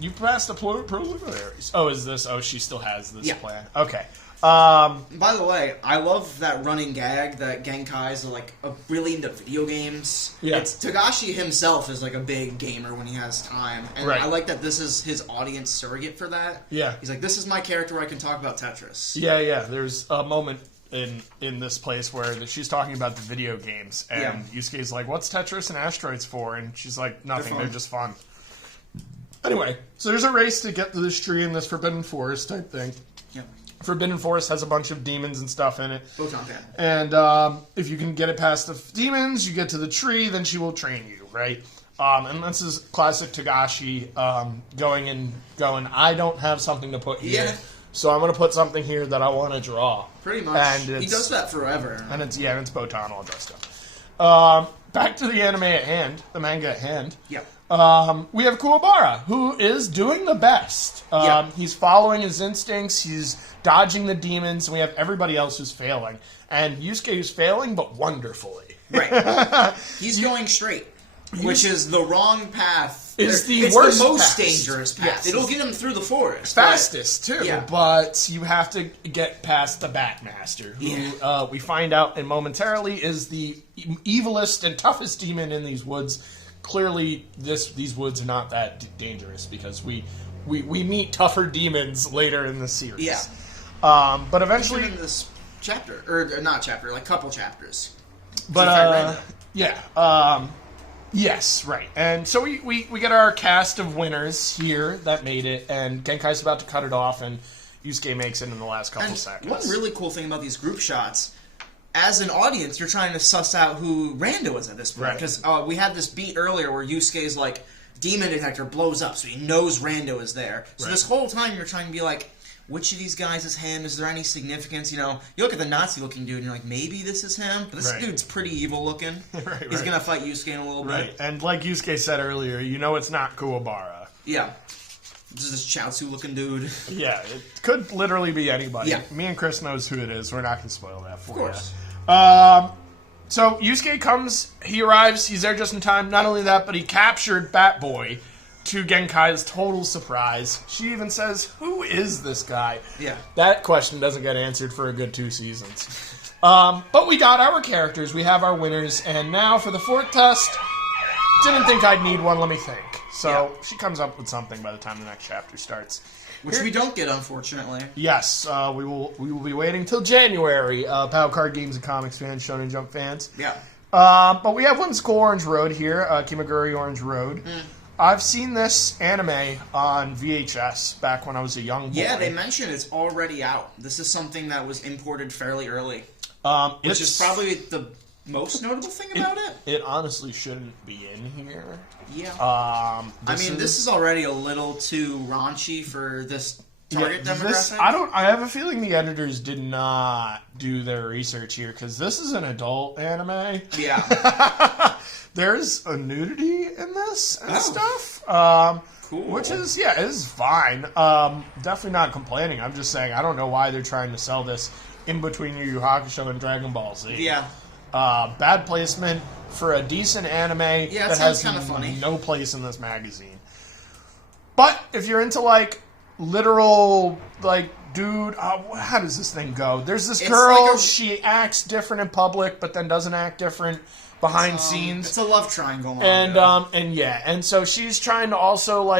You passed the preliminaries. Oh, is this? Oh, she still has this plan. Okay. By the way, I love that running gag that Genkai's like really into video games. Yeah. It's Togashi himself is like a big gamer when he has time, and I like that this is his audience surrogate for that. Yeah. He's like, this is my character where I can talk about Tetris. Yeah. There's a moment in this place where she's talking about the video games, and Yusuke's like, "What's Tetris and asteroids for?" And she's like, "Nothing. They're just fun." Anyway, so there's a race to get to this tree in this Forbidden Forest type thing. Yeah. Forbidden Forest has a bunch of demons and stuff in it. Photon Pan. And if you can get it past the demons, you get to the tree, then she will train you, right? And this is classic Togashi going, I don't have something to put here. So I'm going to put something here that I want to draw. Pretty much. And he does that forever. And it's Botan all dressed up. Back to the anime at hand, the manga at hand. Yeah. We have Kuwabara, who is doing the best. He's following his instincts. He's dodging the demons. And we have everybody else who's failing. And Yusuke who's failing, but wonderfully. Right. He's going straight. which is the wrong path. It's the most path. dangerous path. Yes. It'll get him through the forest. Fastest, too. Yeah. But you have to get past the Batmaster, who we find out in momentarily is the evilest and toughest demon in these woods. Clearly, these woods are not that dangerous because we meet tougher demons later in the series. Yeah. But eventually... Even in this chapter. Or not chapter, like couple chapters. But, yes, right. And so we get our cast of winners here that made it, and Genkai's about to cut it off, and Yusuke makes it in the last couple seconds. One really cool thing about these group shots, as an audience, you're trying to suss out who Rando is at this point. Because we had this beat earlier where Yusuke's like, demon detector blows up, so he knows Rando is there. So this whole time you're trying to be like, which of these guys is him? Is there any significance? You know, you look at the Nazi-looking dude, and you're like, maybe this is him? But this dude's pretty evil-looking. He's going to fight Yusuke in a little bit. And like Yusuke said earlier, you know it's not Kuwabara. Yeah. This is this Chaozu-looking dude. Yeah, it could literally be anybody. Yeah. Me and Chris knows who it is. We're not going to spoil that for you. Of course. So Yusuke comes, he arrives, he's there just in time. Not only that, but he captured Batboy, to Genkai's total surprise. She even says, who is this guy? Yeah. That question doesn't get answered for a good 2 seasons. But we got our characters, we have our winners, and now for the fourth test, didn't think I'd need one, let me think. So she comes up with something by the time the next chapter starts. Which we don't get, unfortunately. Yes, we will be waiting till January, Power Card Games and Comics fans, Shonen Jump fans. Yeah. But we have Whimsical Orange Road here, Kimaguri Orange Road. I've seen this anime on VHS back when I was a young boy. Yeah, they mentioned it's already out. This is something that was imported fairly early. Which is probably the most notable thing about it. It honestly shouldn't be in here. Yeah. This is already a little too raunchy for this target demographic. I have a feeling the editors did not do their research here, because this is an adult anime. Yeah. There's a nudity in this and stuff. Cool. Which is fine. Definitely not complaining. I'm just saying I don't know why they're trying to sell this in between YuYu Hakusho and Dragon Ball Z. Yeah. Bad placement for a decent anime that has funny. No place in this magazine. But if you're into like literal dude, how does this thing go? There's this girl, she acts different in public, but then doesn't act different behind scenes. It's a love triangle manga. And so she's trying to also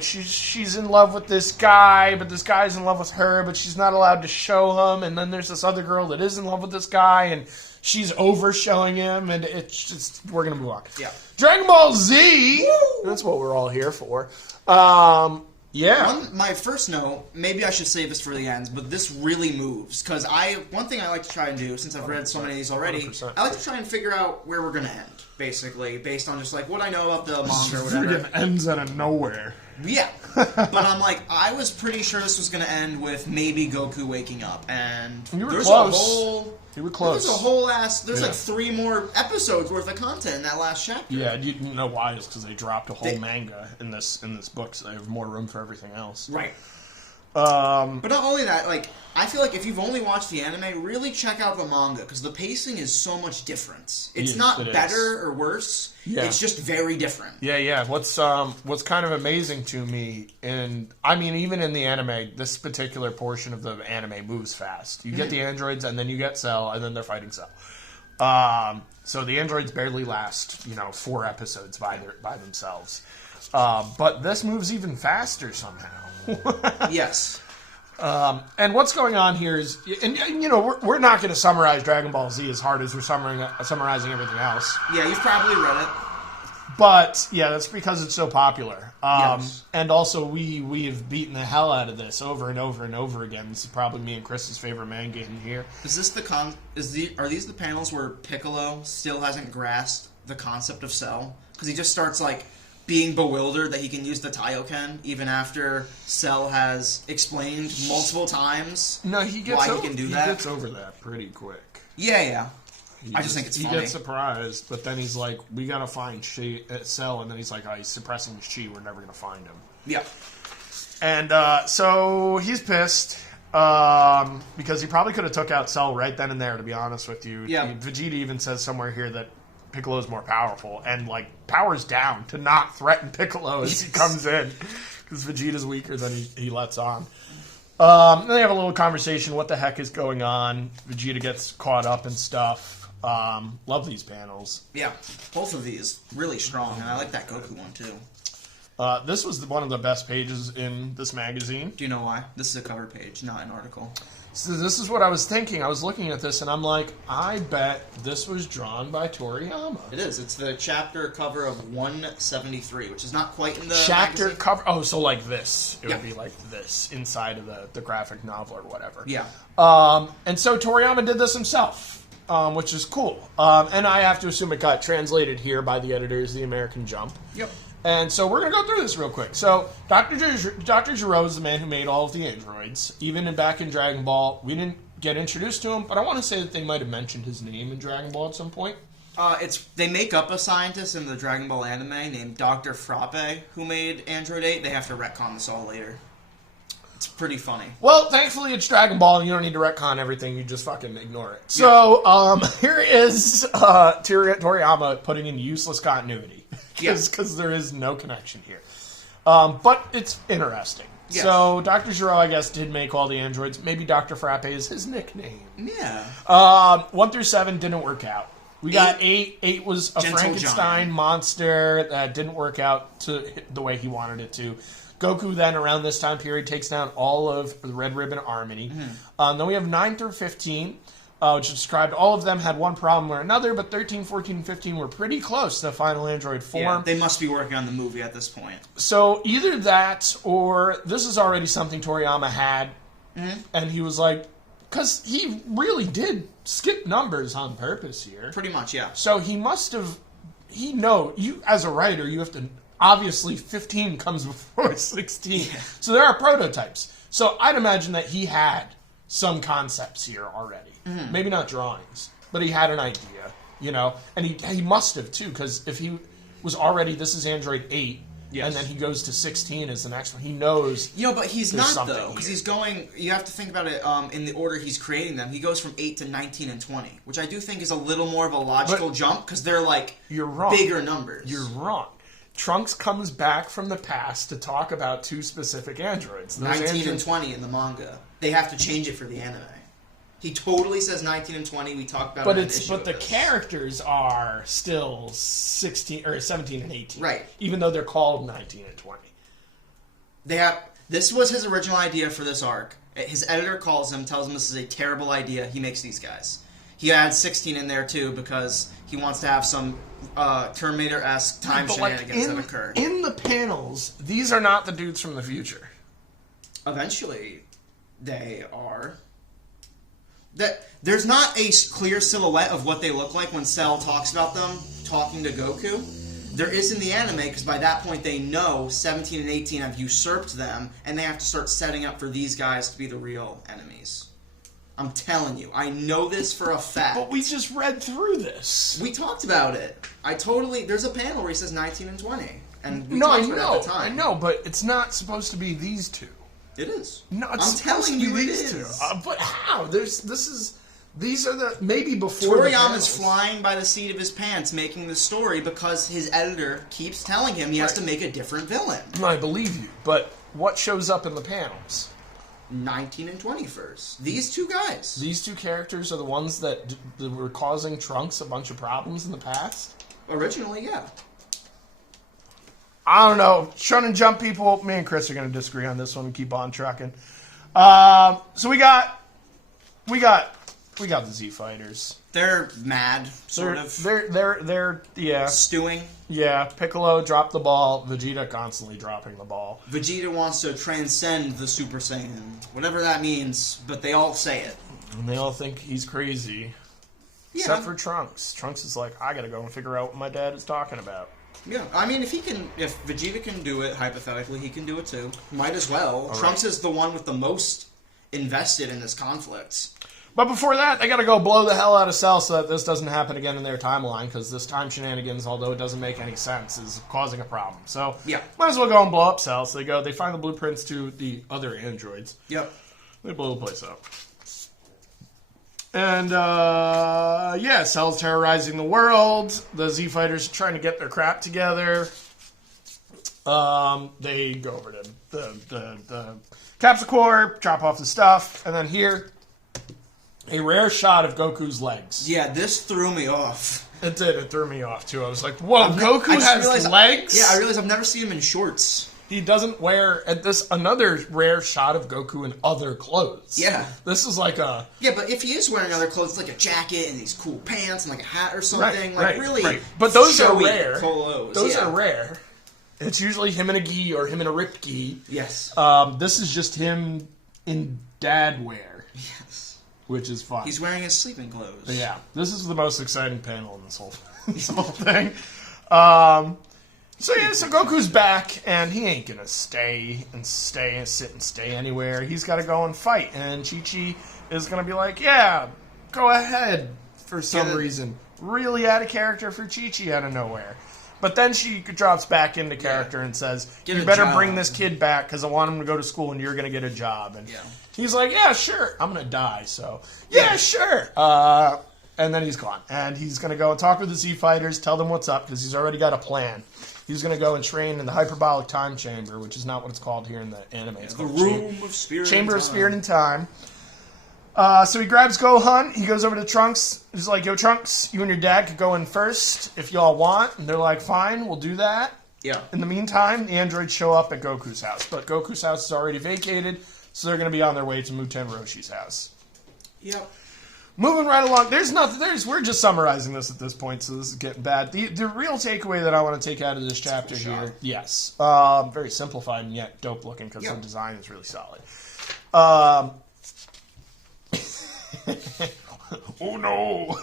she's in love with this guy, but this guy's in love with her, but she's not allowed to show him. And then there's this other girl that is in love with this guy, and she's over showing him, and it's just, we're gonna move on. Yeah. Dragon Ball Z. Woo! That's what we're all here for. My first note, maybe I should save this for the end, but this really moves. Because one thing I like to try and do, since I've read so many of these already, 100%. I like to try and figure out where we're going to end, basically, based on just what I know about the manga or whatever. Freaking ends out of nowhere. Yeah. But I'm I was pretty sure this was going to end with maybe Goku waking up. And you were there's close. You were close. There's a whole there's 3 more episodes worth of content in that last chapter. Yeah, you know why? It's because they dropped a whole manga in this book, so they have more room for everything else. Right. But not only that, I feel like if you've only watched the anime, really check out the manga, because the pacing is so much different. It's not better or worse. Yeah. It's just very different. Yeah. What's kind of amazing to me, and I mean even in the anime, this particular portion of the anime moves fast. You get the androids, and then you get Cell, and then they're fighting Cell. So the androids barely last, 4 episodes by themselves. But this moves even faster somehow. Yes. And what's going on here is, we're not going to summarize Dragon Ball Z as hard as we're summarizing everything else. Yeah, you've probably read it. But, yeah, that's because it's so popular. Yes. And also, we have beaten the hell out of this over and over and over again. This is probably me and Chris's favorite manga in here. Is this are these the panels where Piccolo still hasn't grasped the concept of Cell? Because he just starts, being bewildered that he can use the Taioken even after Cell has explained multiple times why he can do that. He gets over that pretty quick. Yeah. I just think it's funny. He gets surprised, but then he's like, we gotta find Cell, and then he's like, he's suppressing his chi, we're never gonna find him. Yeah. And so he's pissed, because he probably could have took out Cell right then and there, to be honest with you. Yeah. Vegeta even says somewhere here that Piccolo's more powerful, and like powers down to not threaten Piccolo as he comes in, because Vegeta's weaker than he lets on. Then they have a little conversation. What the heck is going on? Vegeta gets caught up and stuff. Love these panels. Yeah, both of these really strong, and I like that Goku one too. This was one of the best pages in this magazine. Do you know why? This is a cover page, not an article. So this is what I was thinking. I was looking at this, and I'm like, I bet this was drawn by Toriyama. It is. It's the chapter cover of 173, which is not quite in the chapter magazine. cover. Oh, so like this. It would be like this inside of the graphic novel or whatever. Yeah. And so Toriyama did this himself, which is cool. And I have to assume it got translated here by the editors, the American Jump. Yep. And so we're going to go through this real quick. So Dr. Gero is the man who made all of the androids. Even back in Dragon Ball, we didn't get introduced to him, but I want to say that they might have mentioned his name in Dragon Ball at some point. They make up a scientist in the Dragon Ball anime named Dr. Frappe who made Android 8. They have to retcon this all later. It's pretty funny. Well, thankfully it's Dragon Ball, and you don't need to retcon everything. You just fucking ignore it. So, here is Toriyama putting in useless continuity. Because there is no connection here. But it's interesting. Yes. So, Dr. Gero, I guess, did make all the androids. Maybe Dr. Frappe is his nickname. Yeah. 1 through 7 didn't work out. We got 8. 8 was a Gentle Frankenstein Giant monster that didn't work out the way he wanted it to. Goku then, around this time period, takes down all of the Red Ribbon Army. Then we have 9 through 15, which described all of them had one problem or another, but 13, 14, and 15 were pretty close to final android form. Yeah, they must be working on the movie at this point. So either that, or this is already something Toriyama had, and he was like, because he really did skip numbers on purpose here. Pretty much, yeah. So he must have, you as a writer, you have to, obviously 15 comes before 16. Yeah. So there are prototypes. So I'd imagine that he had some concepts here already. Maybe not drawings, but he had an idea, and he must have too, because if he was already, this is Android 8, and then he goes to 16 as the next one, he knows. But he's not, though, because he's going, you have to think about it in the order he's creating them. He goes from 8 to 19 and 20, which I do think is a little more of a logical jump, because they're you're wrong. Bigger numbers. You're wrong. Trunks comes back from the past to talk about 2 specific androids. Those 19 and 20 in the manga. They have to change it for the anime. He totally says 19 and 20. We talked about but the characters are still 16 or 17 and 18. Right. Even though they're called 19 and 20. This was his original idea for this arc. His editor calls him, tells him this is a terrible idea. He makes these guys. He adds 16 in there too because he wants to have some Terminator-esque time shenanigans that occur. In the panels, these are not the dudes from the future. Eventually, they are. There's not a clear silhouette of what they look like when Cell talks about them talking to Goku. There is in the anime, because by that point they know 17 and 18 have usurped them, and they have to start setting up for these guys to be the real enemies. I'm telling you. I know this for a fact. But we just read through this. We talked about it. There's a panel where he says 19 and 20. And we talked about it at the time. I know, but it's not supposed to be these two. It is. No, I'm telling you these two. But how? These are the, maybe before Toriyama's flying by the seat of his pants making the story because his editor keeps telling him he has to make a different villain. I believe you, but what shows up in the panels? 19 and 20 first. These two guys. These two characters are the ones that were causing Trunks a bunch of problems in the past? Originally, yeah. I don't know. Shonen Jump people, me and Chris are going to disagree on this one and keep on trucking. So we got the Z Fighters. They're mad, sort of. They're stewing. Yeah, Piccolo dropped the ball. Vegeta constantly dropping the ball. Vegeta wants to transcend the Super Saiyan, whatever that means, but they all say it. And they all think he's crazy. Yeah. Except for Trunks. Trunks is like, I gotta go and figure out what my dad is talking about. Yeah, I mean, if Vegeta can do it, hypothetically, he can do it too. Might as well. Trunks is the one with the most invested in this conflict. But before that, they gotta go blow the hell out of Cell so that this doesn't happen again in their timeline, because this time shenanigans, although it doesn't make any sense, is causing a problem. So, might as well go and blow up Cell. So they find the blueprints to the other androids. Yep. They blow the place up. And, yeah, Cell's terrorizing the world. The Z Fighters are trying to get their crap together. They go over to the Capsule Corp, drop off the stuff, and then here, a rare shot of Goku's legs. Yeah, this threw me off. It did. It threw me off, too. I was like, whoa, Goku has legs? Yeah, I realized I've never seen him in shorts. He doesn't wear another rare shot of Goku in other clothes. Yeah. This is like a... Yeah, but if he is wearing other clothes, it's like a jacket and these cool pants and like a hat or something. Right. But those are rare. Clothes. Those are rare. It's usually him in a gi or him in a ripped gi. Yes. This is just him in dad wear. Yes. Which is fun. He's wearing his sleeping clothes. Yeah. This is the most exciting panel in this whole thing. So Goku's back, and he ain't gonna sit and stay anywhere. He's gotta go and fight, and Chi-Chi is gonna be like, yeah, go ahead, for some reason. Really out of character for Chi-Chi out of nowhere. But then she drops back into character and says, you better bring this kid back, because I want him to go to school, and you're gonna get a job. And he's like, yeah, sure, I'm gonna die, so, yeah, sure. And then he's gone. And he's going to go and talk with the Z Fighters, tell them what's up, because he's already got a plan. He's going to go and train in the hyperbolic time chamber, which is not what it's called here in the anime. It's the called Room of Spirit Chamber and of Spirit and Time. So he grabs Gohan. He goes over to Trunks. He's like, yo, Trunks, you and your dad could go in first if y'all want. And they're like, fine, we'll do that. Yeah. In the meantime, the androids show up at Goku's house. But Goku's house is already vacated, so they're going to be on their way to Muten Roshi's house. Yep. Moving right along, we're just summarizing this at this point, so this is getting bad. The real takeaway that I want to take out of this chapter here, yes, very simplified and yet dope looking because the design is really solid. Oh no!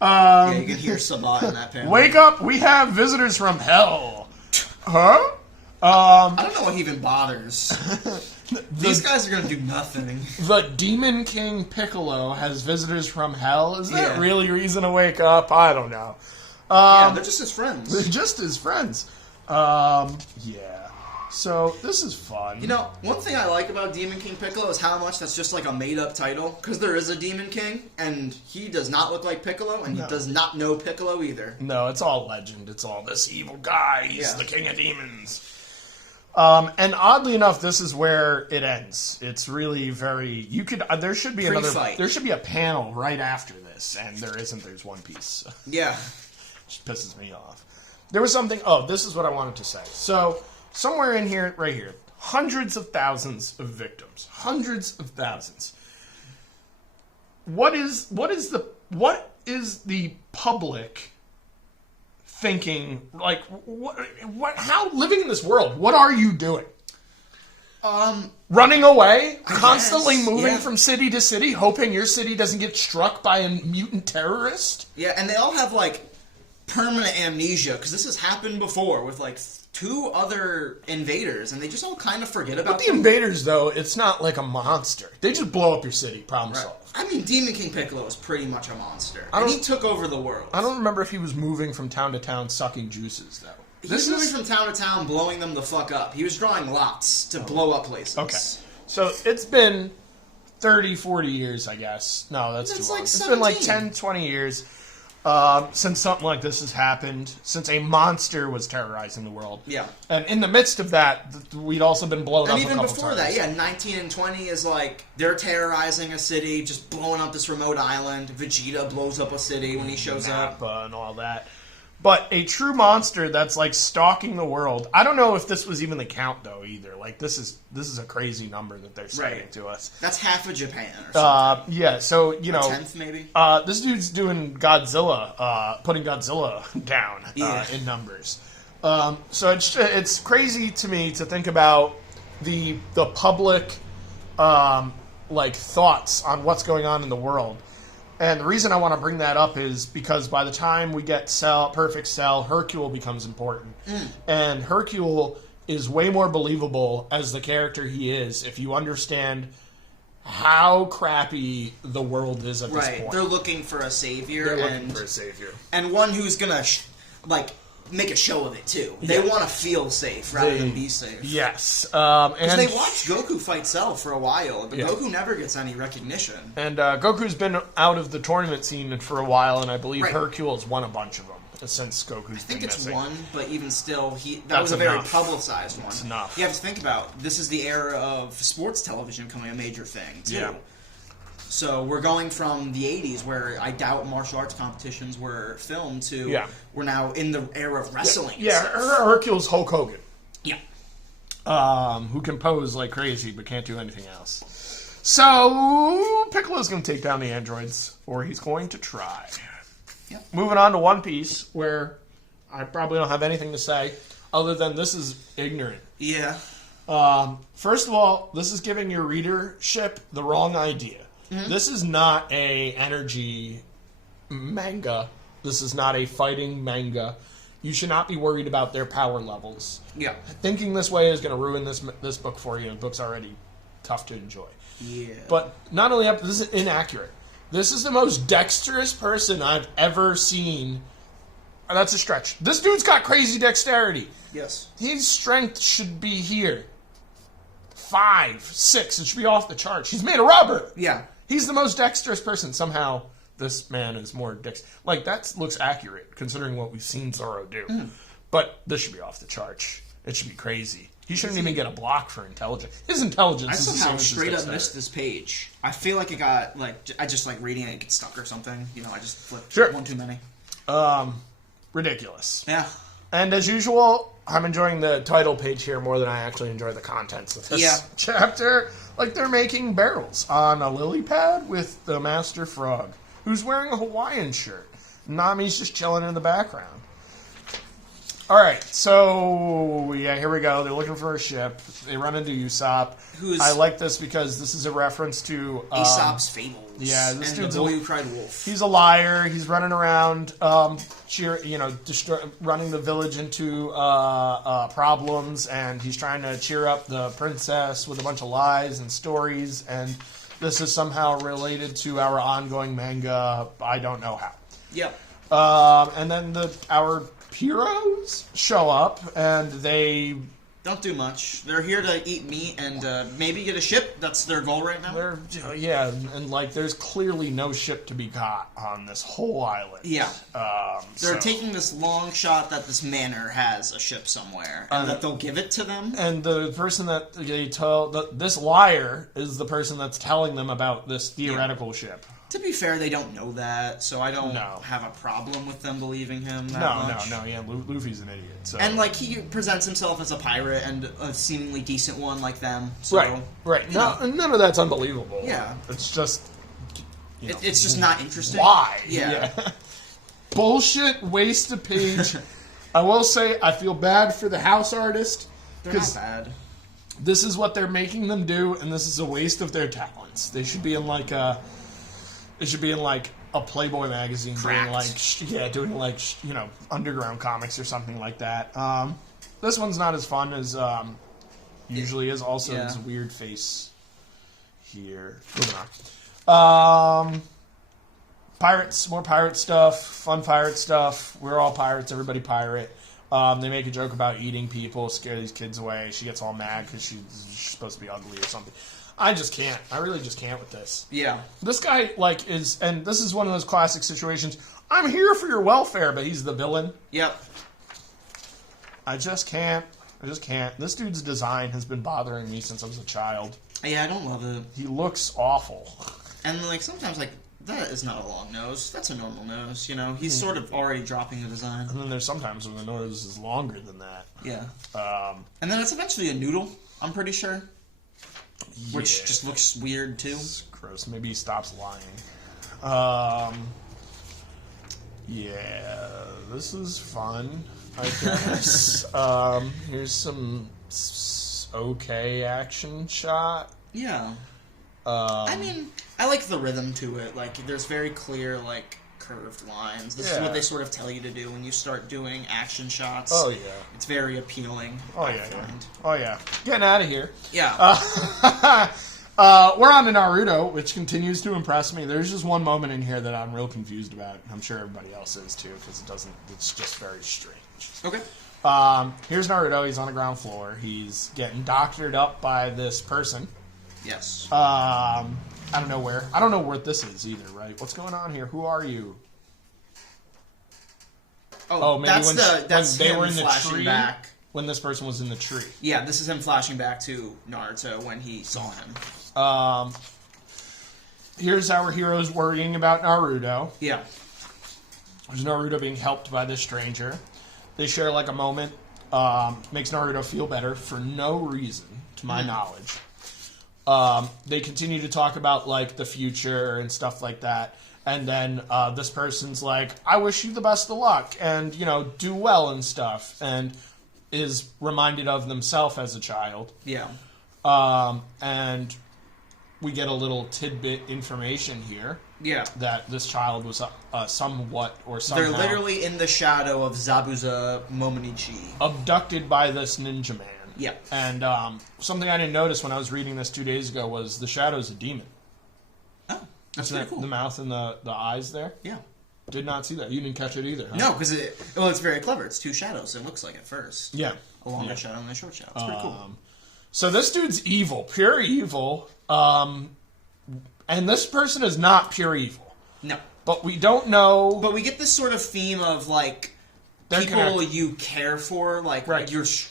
Yeah, you can hear Sabat in that panel. Wake up! We have visitors from hell. Huh? I don't know what even bothers. These guys are going to do nothing. The Demon King Piccolo has visitors from hell. Is that really reason to wake up? I don't know. Yeah, they're just his friends. They're just his friends. Yeah. So, this is fun. You know, one thing I like about Demon King Piccolo is how much that's just like a made-up title. Because there is a Demon King, and he does not look like Piccolo, and he does not know Piccolo either. No, it's all legend. It's all this evil guy. He's the king of demons. And oddly enough, this is where it ends. It's really very... there should be Pre-fight. There should be a panel right after this, and there isn't. There's One Piece. Yeah. Which pisses me off. There was something... Oh, this is what I wanted to say. So, somewhere in here, right here, hundreds of thousands of victims. Hundreds of thousands. What is the public thinking, like, how, living in this world, what are you doing? Running away? Constantly moving from city to city, hoping your city doesn't get struck by a mutant terrorist? Yeah, and they all have, like, permanent amnesia, because this has happened before with, like, 2 other invaders, and they just all kind of forget about the invaders, though, it's not like a monster. They just blow up your city, problem solved. I mean, Demon King Piccolo is pretty much a monster. And he took over the world. I don't remember if he was moving from town to town sucking juices, though. He was moving from town to town, blowing them the fuck up. He was drawing lots to blow up places. Okay. So it's been 30, 40 years, I guess. No, that's too long. Like it's been like 10, 20 years since something like this has happened, since a monster was terrorizing the world. Yeah. And in the midst of that, we'd also been blown up a couple times. And even before that, 19 and 20 is like, they're terrorizing a city, just blowing up this remote island. Vegeta blows up a city when he shows up. And all that. But a true monster that's like stalking the world. I don't know if this was even the count though either. Like this is a crazy number that they're saying to us. That's half of Japan or something. Yeah, so you know, a tenth maybe. This dude's doing Godzilla, putting Godzilla down in numbers. So it's crazy to me to think about the public like thoughts on what's going on in the world. And the reason I want to bring that up is because by the time we get Perfect Cell, Hercule becomes important. And Hercule is way more believable as the character he is if you understand how crappy the world is at this point. They're looking for a savior. For a savior. And one who's going to, make a show of it too. Yeah. They want to feel safe rather than be safe. Yes. Because they watched Goku fight Cell for a while, but Yeah. Goku never gets any recognition. And Goku's been out of the tournament scene for a while, and I believe Right. Hercule's won a bunch of them since Goku's I think been it's missing. one, but even still, that That's was a very enough. publicized one. It's enough. You have to think about, this is the era of sports television becoming a major thing, too. Yeah. So we're going from the 80s, where I doubt martial arts competitions were filmed, to we're now in the era of wrestling. Yeah, Hercule's Hulk Hogan. Yeah. Who can pose like crazy but can't do anything else. So, Piccolo's going to take down the androids, or he's going to try. Yep. Moving on to One Piece, where I probably don't have anything to say, other than this is ignorant. Yeah. First of all, this is giving your readership the wrong idea. Mm-hmm. This is not a energy manga. This is not a fighting manga. You should not be worried about their power levels. Yeah. Thinking this way is going to ruin this book for you, and the book's already tough to enjoy. Yeah. But not only that, this is inaccurate. This is the most dexterous person I've ever seen. That's a stretch. This dude's got crazy dexterity. Yes. His strength should be here. 5, 6. It should be off the charts. He's made of rubber. Yeah. He's the most dexterous person. Somehow, this man is more like, that looks accurate, considering what we've seen Zoro do. Mm. But this should be off the charts. It should be crazy. He shouldn't even get a block for intelligence. His intelligence is the same I as his straight up dexterity. missed this page. I feel like it got, I just reading it, it gets stuck or something. You know, I just flipped one too many. Ridiculous. Yeah. And as usual, I'm enjoying the title page here more than I actually enjoy the contents of this chapter. Like, they're making barrels on a lily pad with the Master Frog, who's wearing a Hawaiian shirt. Nami's just chilling in the background. Alright, so, yeah, here we go. They're looking for a ship. They run into Usopp. I like this because this is a reference to... Aesop's Fables. Yeah, this and dude's The Boy Who Cried Wolf. He's a liar. He's running around, running the village into problems, and he's trying to cheer up the princess with a bunch of lies and stories, and this is somehow related to our ongoing manga. I don't know how. Yep. And then our heroes show up, and they... don't do much. They're here to eat meat and maybe get a ship. That's their goal right now. And there's clearly no ship to be caught on this whole island. Yeah. They're taking this long shot that this manor has a ship somewhere, and that they'll give it to them. And the person that they tell, this liar is the person that's telling them about this theoretical ship. To be fair, they don't know that, so I don't have a problem with them believing him that much. Luffy's an idiot. So. And, he presents himself as a pirate and a seemingly decent one like them. So, right. None of that's unbelievable. Yeah. It's just... it's just not interesting. Why? Yeah. Bullshit, waste of page. I will say, I feel bad for the house artist. They're not bad. This is what they're making them do, and this is a waste of their talents. They should be in, It should be in a Playboy magazine doing underground comics or something like that. This one's not as fun as usually is. Also, it's a weird face here. Moving on. Pirates, more pirate stuff, fun pirate stuff. We're all pirates. Everybody pirate. They make a joke about eating people, scare these kids away. She gets all mad because she's supposed to be ugly or something. I just can't. I really just can't with this. Yeah. This guy, is... And this is one of those classic situations. I'm here for your welfare, but he's the villain. Yep. I just can't. This dude's design has been bothering me since I was a child. Yeah, I don't love it. He looks awful. And, sometimes, that is not a long nose. That's a normal nose, He's sort of already dropping the design. And then there's sometimes when the nose is longer than that. Yeah. And then it's eventually a noodle, I'm pretty sure. Which just looks weird, too. It's gross. Maybe he stops lying. Yeah, this is fun, I guess. Here's some okay action shot. Yeah. I like the rhythm to it. There's very clear, curved lines. This is what they sort of tell you to do when you start doing action shots. Oh, yeah. It's very appealing. Oh, yeah. Getting out of here. Yeah. We're on to Naruto, which continues to impress me. There's just one moment in here that I'm real confused about. I'm sure everybody else is, too, because it's just very strange. Okay. Here's Naruto. He's on the ground floor. He's getting doctored up by this person. Yes. I don't know where. I don't know where this is either, right? What's going on here? Who are you? Oh, maybe that's when they him were in the flashing tree. back. When this person was in the tree. Yeah, this is him flashing back to Naruto when he saw him. Here's our heroes worrying about Naruto. Yeah. There's Naruto being helped by this stranger. They share like a moment. Makes Naruto feel better for no reason, to my knowledge. They continue to talk about like the future and stuff like that. And then this person's like, I wish you the best of luck and, you know, do well and stuff. And is reminded of themselves as a child. Yeah. And we get a little tidbit information here. Yeah. That this child was somewhat or somehow... They're literally in the shadow of Zabuza Momonichi. abducted by this ninja man. Yeah. And something I didn't notice when I was reading this 2 days ago was the shadow's a demon. Oh, that's Isn't pretty that cool. the mouth and the eyes there? Yeah. Did not see that. You didn't catch it either, huh? No, because it's very clever. It's two shadows. It looks like at first. Yeah. A longer shadow and a short shadow. It's pretty cool. So this dude's evil, pure evil. And this person is not pure evil. No. But we don't know... But we get this sort of theme of, like, They're people connected. you care for. Like, Right. this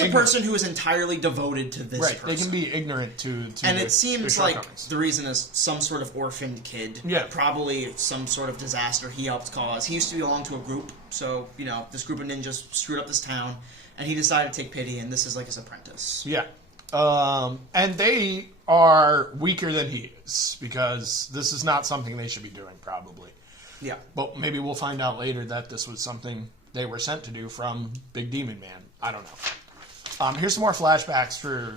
is a person who is entirely devoted to this person. They can be ignorant to and their, it seems their like shortcomings. the reason is some sort of orphaned kid. Yeah. Probably some sort of disaster he helped cause. He used to belong to a group, so, you know, this group of ninjas screwed up this town, and he decided to take pity, and this is like his apprentice. Yeah. And they are weaker than he is, because this is not something they should be doing, probably. Yeah. But maybe we'll find out later that this was something they were sent to do from Big Demon Man. I don't know. Here's some more flashbacks for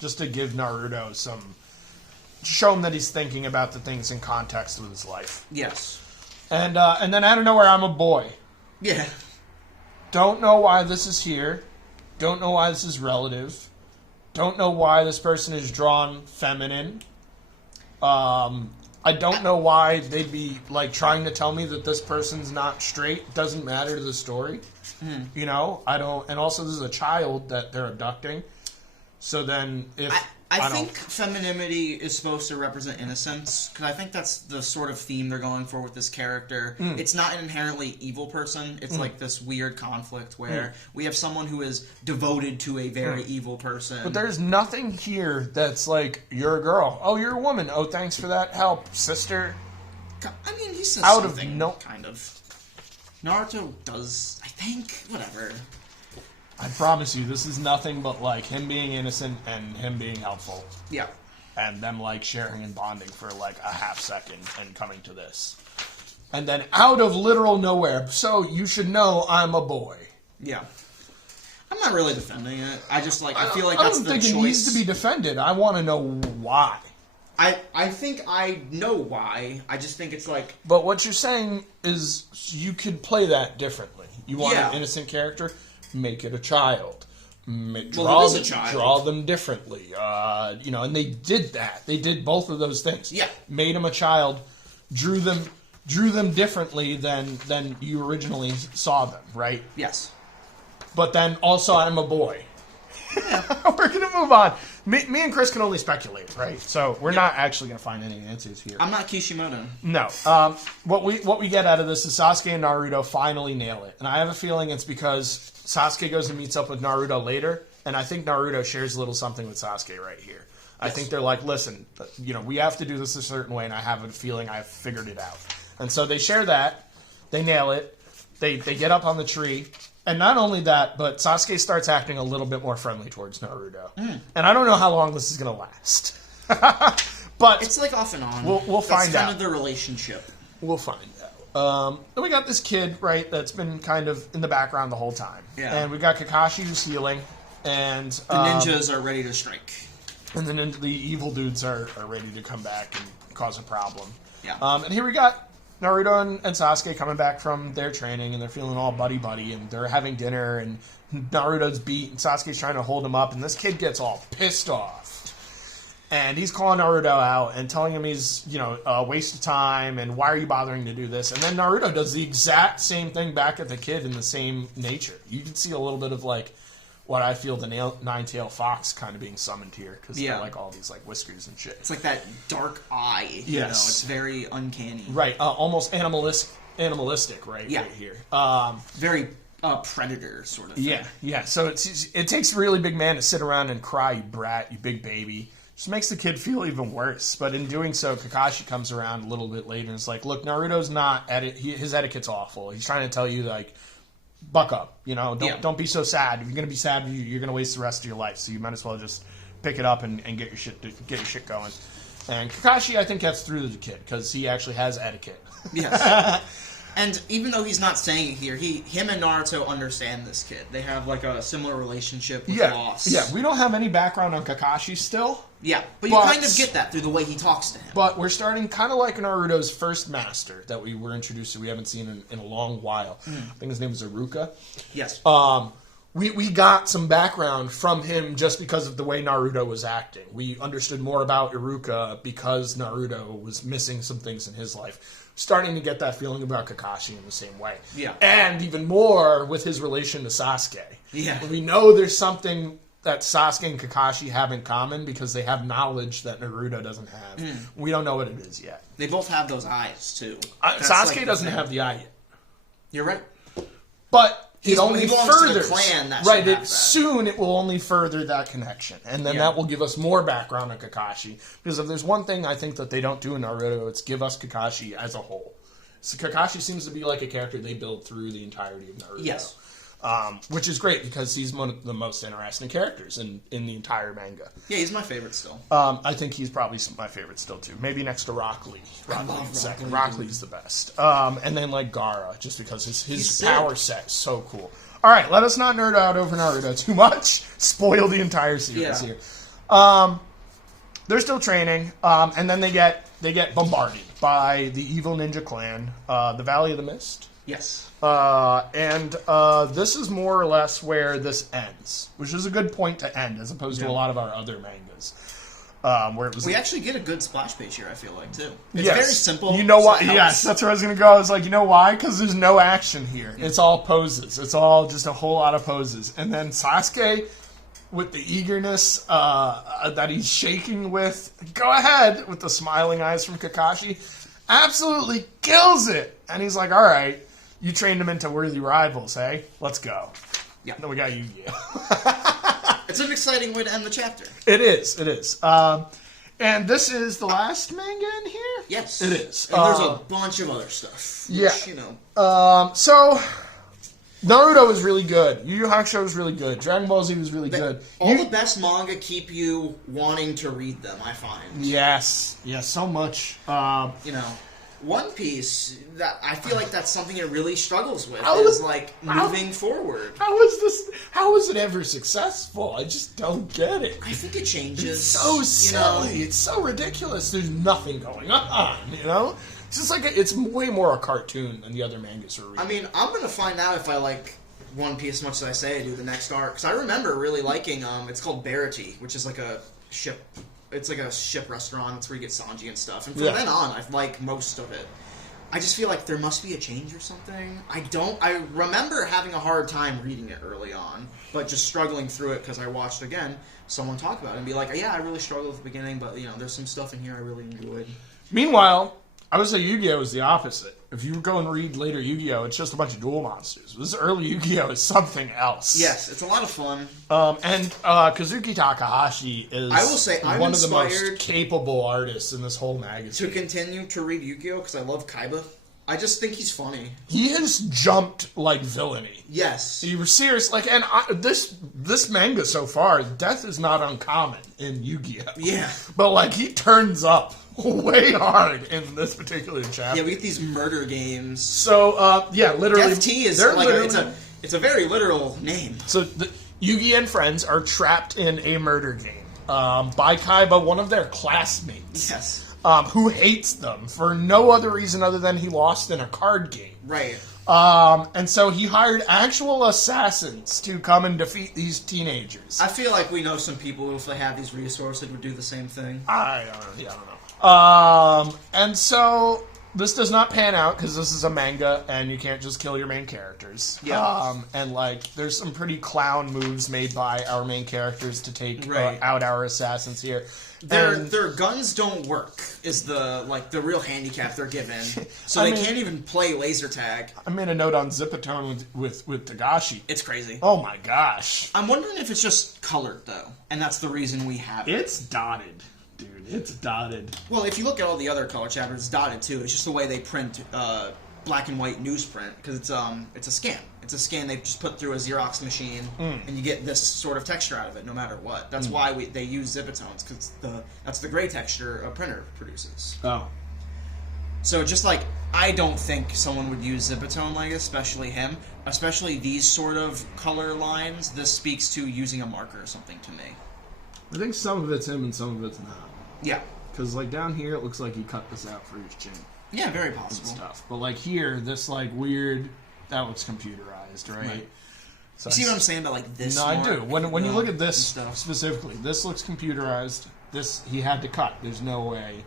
just to give Naruto some... show him that he's thinking about the things in context with his life. Yes. And then out of nowhere, I'm a boy. Yeah. Don't know why this is here. Don't know why this is relative. Don't know why this person is drawn feminine. I don't know why they'd be like trying to tell me that this person's not straight. Doesn't matter to the story. You know, I don't. And also, this is a child that they're abducting. So then, if I think femininity is supposed to represent innocence, because I think that's the sort of theme they're going for with this character. It's not an inherently evil person. It's like this weird conflict where we have someone who is devoted to a very evil person. But there's nothing here that's like, you're a girl. Oh, you're a woman. Oh, thanks for that help, sister. I mean, he says Out of something, no- kind of. Naruto does, I think, whatever. I promise you, this is nothing but like him being innocent and him being helpful. Yeah. And them like sharing and bonding for like a half second and coming to this. And then out of literal nowhere, so you should know I'm a boy. Yeah. I'm not really defending it. I just like, I feel like that's the choice. I don't think it needs to be defended. I want to know why. I think I know why. I just think it's like... But what you're saying is you could play that differently. You want an innocent character? Make it a child. Draw them differently. You know, and they did that. They did both of those things. Yeah. Made them a child, drew them differently than you originally saw them, right? Yes. But then also I'm a boy. We're going to move on. Me and Chris can only speculate, right? So we're not actually going to find any answers here. I'm not Kishimoto. No. What we get out of this is Sasuke and Naruto finally nail it. And I have a feeling it's because Sasuke goes and meets up with Naruto later, and I think Naruto shares a little something with Sasuke right here. I think they're like, listen, you know, we have to do this a certain way, and I have a feeling I've figured it out. And so they share that. They nail it. They get up on the tree. And not only that, but Sasuke starts acting a little bit more friendly towards Naruto. And I don't know how long this is going to last. But it's like off and on. We'll find out. That's kind of the relationship. We'll find out. Then we got this kid, right, that's been kind of in the background the whole time. Yeah. And we got Kakashi who's healing. And the ninjas are ready to strike. And then the evil dudes are ready to come back and cause a problem. Yeah. And here we got Naruto and Sasuke coming back from their training, and they're feeling all buddy-buddy, and they're having dinner, and Naruto's beat, and Sasuke's trying to hold him up, and this kid gets all pissed off. And he's calling Naruto out and telling him he's, a waste of time and why are you bothering to do this? And then Naruto does the exact same thing back at the kid in the same nature. You can see a little bit of, like, what I feel the nine-tailed fox kind of being summoned here because they're, like, all these, like, whiskers and shit. It's like that dark eye. Yes. You know, it's very uncanny. Right. Almost animalistic right here. Very predator sort of thing. Yeah. So it takes a really big man to sit around and cry, you brat, you big baby. Just makes the kid feel even worse. But in doing so, Kakashi comes around a little bit later and is like, look, Naruto's not his etiquette's awful. He's trying to tell you, like, buck up. Don't be so sad. If you're going to be sad, you're going to waste the rest of your life. So you might as well just pick it up and get your shit going. And Kakashi, I think, gets through to the kid because he actually has etiquette. Yes. And even though he's not saying it here, him and Naruto understand this kid. They have, like, a similar relationship with loss. Yeah, we don't have any background on Kakashi still. Yeah, but you kind of get that through the way he talks to him. But we're starting kind of like Naruto's first master that we were introduced to. We haven't seen in a long while. I think his name is Iruka. Yes. We got some background from him just because of the way Naruto was acting. We understood more about Iruka because Naruto was missing some things in his life. Starting to get that feeling about Kakashi in the same way. Yeah. And even more with his relation to Sasuke. Yeah. We know there's something that Sasuke and Kakashi have in common because they have knowledge that Naruto doesn't have. We don't know what it is yet. They both have those eyes, too. Sasuke doesn't have the eye yet. You're right. But it only furthers. Clan that right, soon it will only further that connection. And then that will give us more background on Kakashi. Because if there's one thing I think that they don't do in Naruto, it's give us Kakashi as a whole. So Kakashi seems to be like a character they build through the entirety of Naruto. Yes. Which is great because he's one of the most interesting characters in the entire manga. Yeah, he's my favorite still. I think he's probably my favorite still too. Maybe next to Rock Lee. Rock Lee's the best. And then like Gaara, just because his power set is so cool. All right, let us not nerd out over Naruto too much. Spoil the entire series here. They're still training, and then they get bombarded by the evil ninja clan, the Valley of the Mist. Yes. And this is more or less where this ends, which is a good point to end, as opposed to a lot of our other mangas. Where it was we actually get a good splash page here, I feel like, too. It's very simple. You know why? Yes, that's where I was going to go. I was like, you know why? Because there's no action here. It's all poses. It's all just a whole lot of poses. And then Sasuke, with the eagerness that he's shaking with, go ahead, with the smiling eyes from Kakashi, absolutely kills it. And he's like, all right, you trained him into worthy rivals, hey? Let's go. Yeah. Then we got Yu-Gi-Oh! It's an exciting way to end the chapter. It is. And this is the last manga in here? Yes. It is. And there's a bunch of other stuff. Which, you know. So, Naruto was really good. YuYu Hakusho was really good. Dragon Ball Z was really good. All the best manga keep you wanting to read them, I find. Yes. Yes, so much. You know. One Piece, that I feel like that's something it really struggles with, is like moving forward. How is it ever successful? I just don't get it. I think it changes. It's so silly. It's so ridiculous. There's nothing going on, you know? It's just like, it's way more a cartoon than the other mangas we're reading. I mean, I'm going to find out if I like One Piece as much as I say I do the next arc, because I remember really liking, it's called Barity, which is like a ship. It's like a ship restaurant. It's where you get Sanji and stuff. And from then on, I like most of it. I just feel like there must be a change or something. I remember having a hard time reading it early on, but just struggling through it because I watched, again, someone talk about it and be like, yeah, I really struggled at the beginning, but, you know, there's some stuff in here I really enjoyed. Meanwhile, I would say Yu-Gi-Oh! Is the opposite. If you go and read later Yu-Gi-Oh!, it's just a bunch of duel monsters. This early Yu-Gi-Oh! Is something else. Yes, it's a lot of fun. And Kazuki Takahashi is I will say, one of the most capable artists in this whole magazine. To continue to read Yu-Gi-Oh! Because I love Kaiba. I just think he's funny. He has jumped like villainy. Yes. You were serious. Like, and this manga so far, death is not uncommon in Yu-Gi-Oh! Yeah. But, like, he turns up way hard in this particular chapter. Yeah, we get these murder games. So, literally. Death T is like it's a very literal name. So, Yugi and friends are trapped in a murder game by Kaiba, one of their classmates. Yes. Who hates them for no other reason other than he lost in a card game. Right. And so he hired actual assassins to come and defeat these teenagers. I feel like we know some people who, if they had these resources, would do the same thing. I don't know. And so this does not pan out because this is a manga and you can't just kill your main characters. Yeah. And like, there's some pretty clown moves made by our main characters to take out our assassins here. Their guns don't work is the real handicap they're given. So they can't even play laser tag. I made a note on Zipatone with Tagashi. It's crazy. Oh my gosh. I'm wondering if it's just colored though, and that's the reason we have it. It's dotted, dude. It's dotted. Well, if you look at all the other color chapters, it's dotted too. It's just the way they print black and white newsprint because it's a scan. It's a scan they just put through a Xerox machine, and you get this sort of texture out of it, no matter what. That's why they use Zipatones, because that's the gray texture a printer produces. Oh. So just like, I don't think someone would use Zipatone like this, especially him. Especially these sort of color lines, this speaks to using a marker or something to me. I think some of it's him and some of it's not. Yeah. Because like down here, it looks like he cut this out for his chin. Yeah, very possible. Stuff. But like here, this like weird, that looks computerized, right? So you see what I'm saying about like this? No, I do. When you look at this specifically, this looks computerized. This he had to cut. There's no way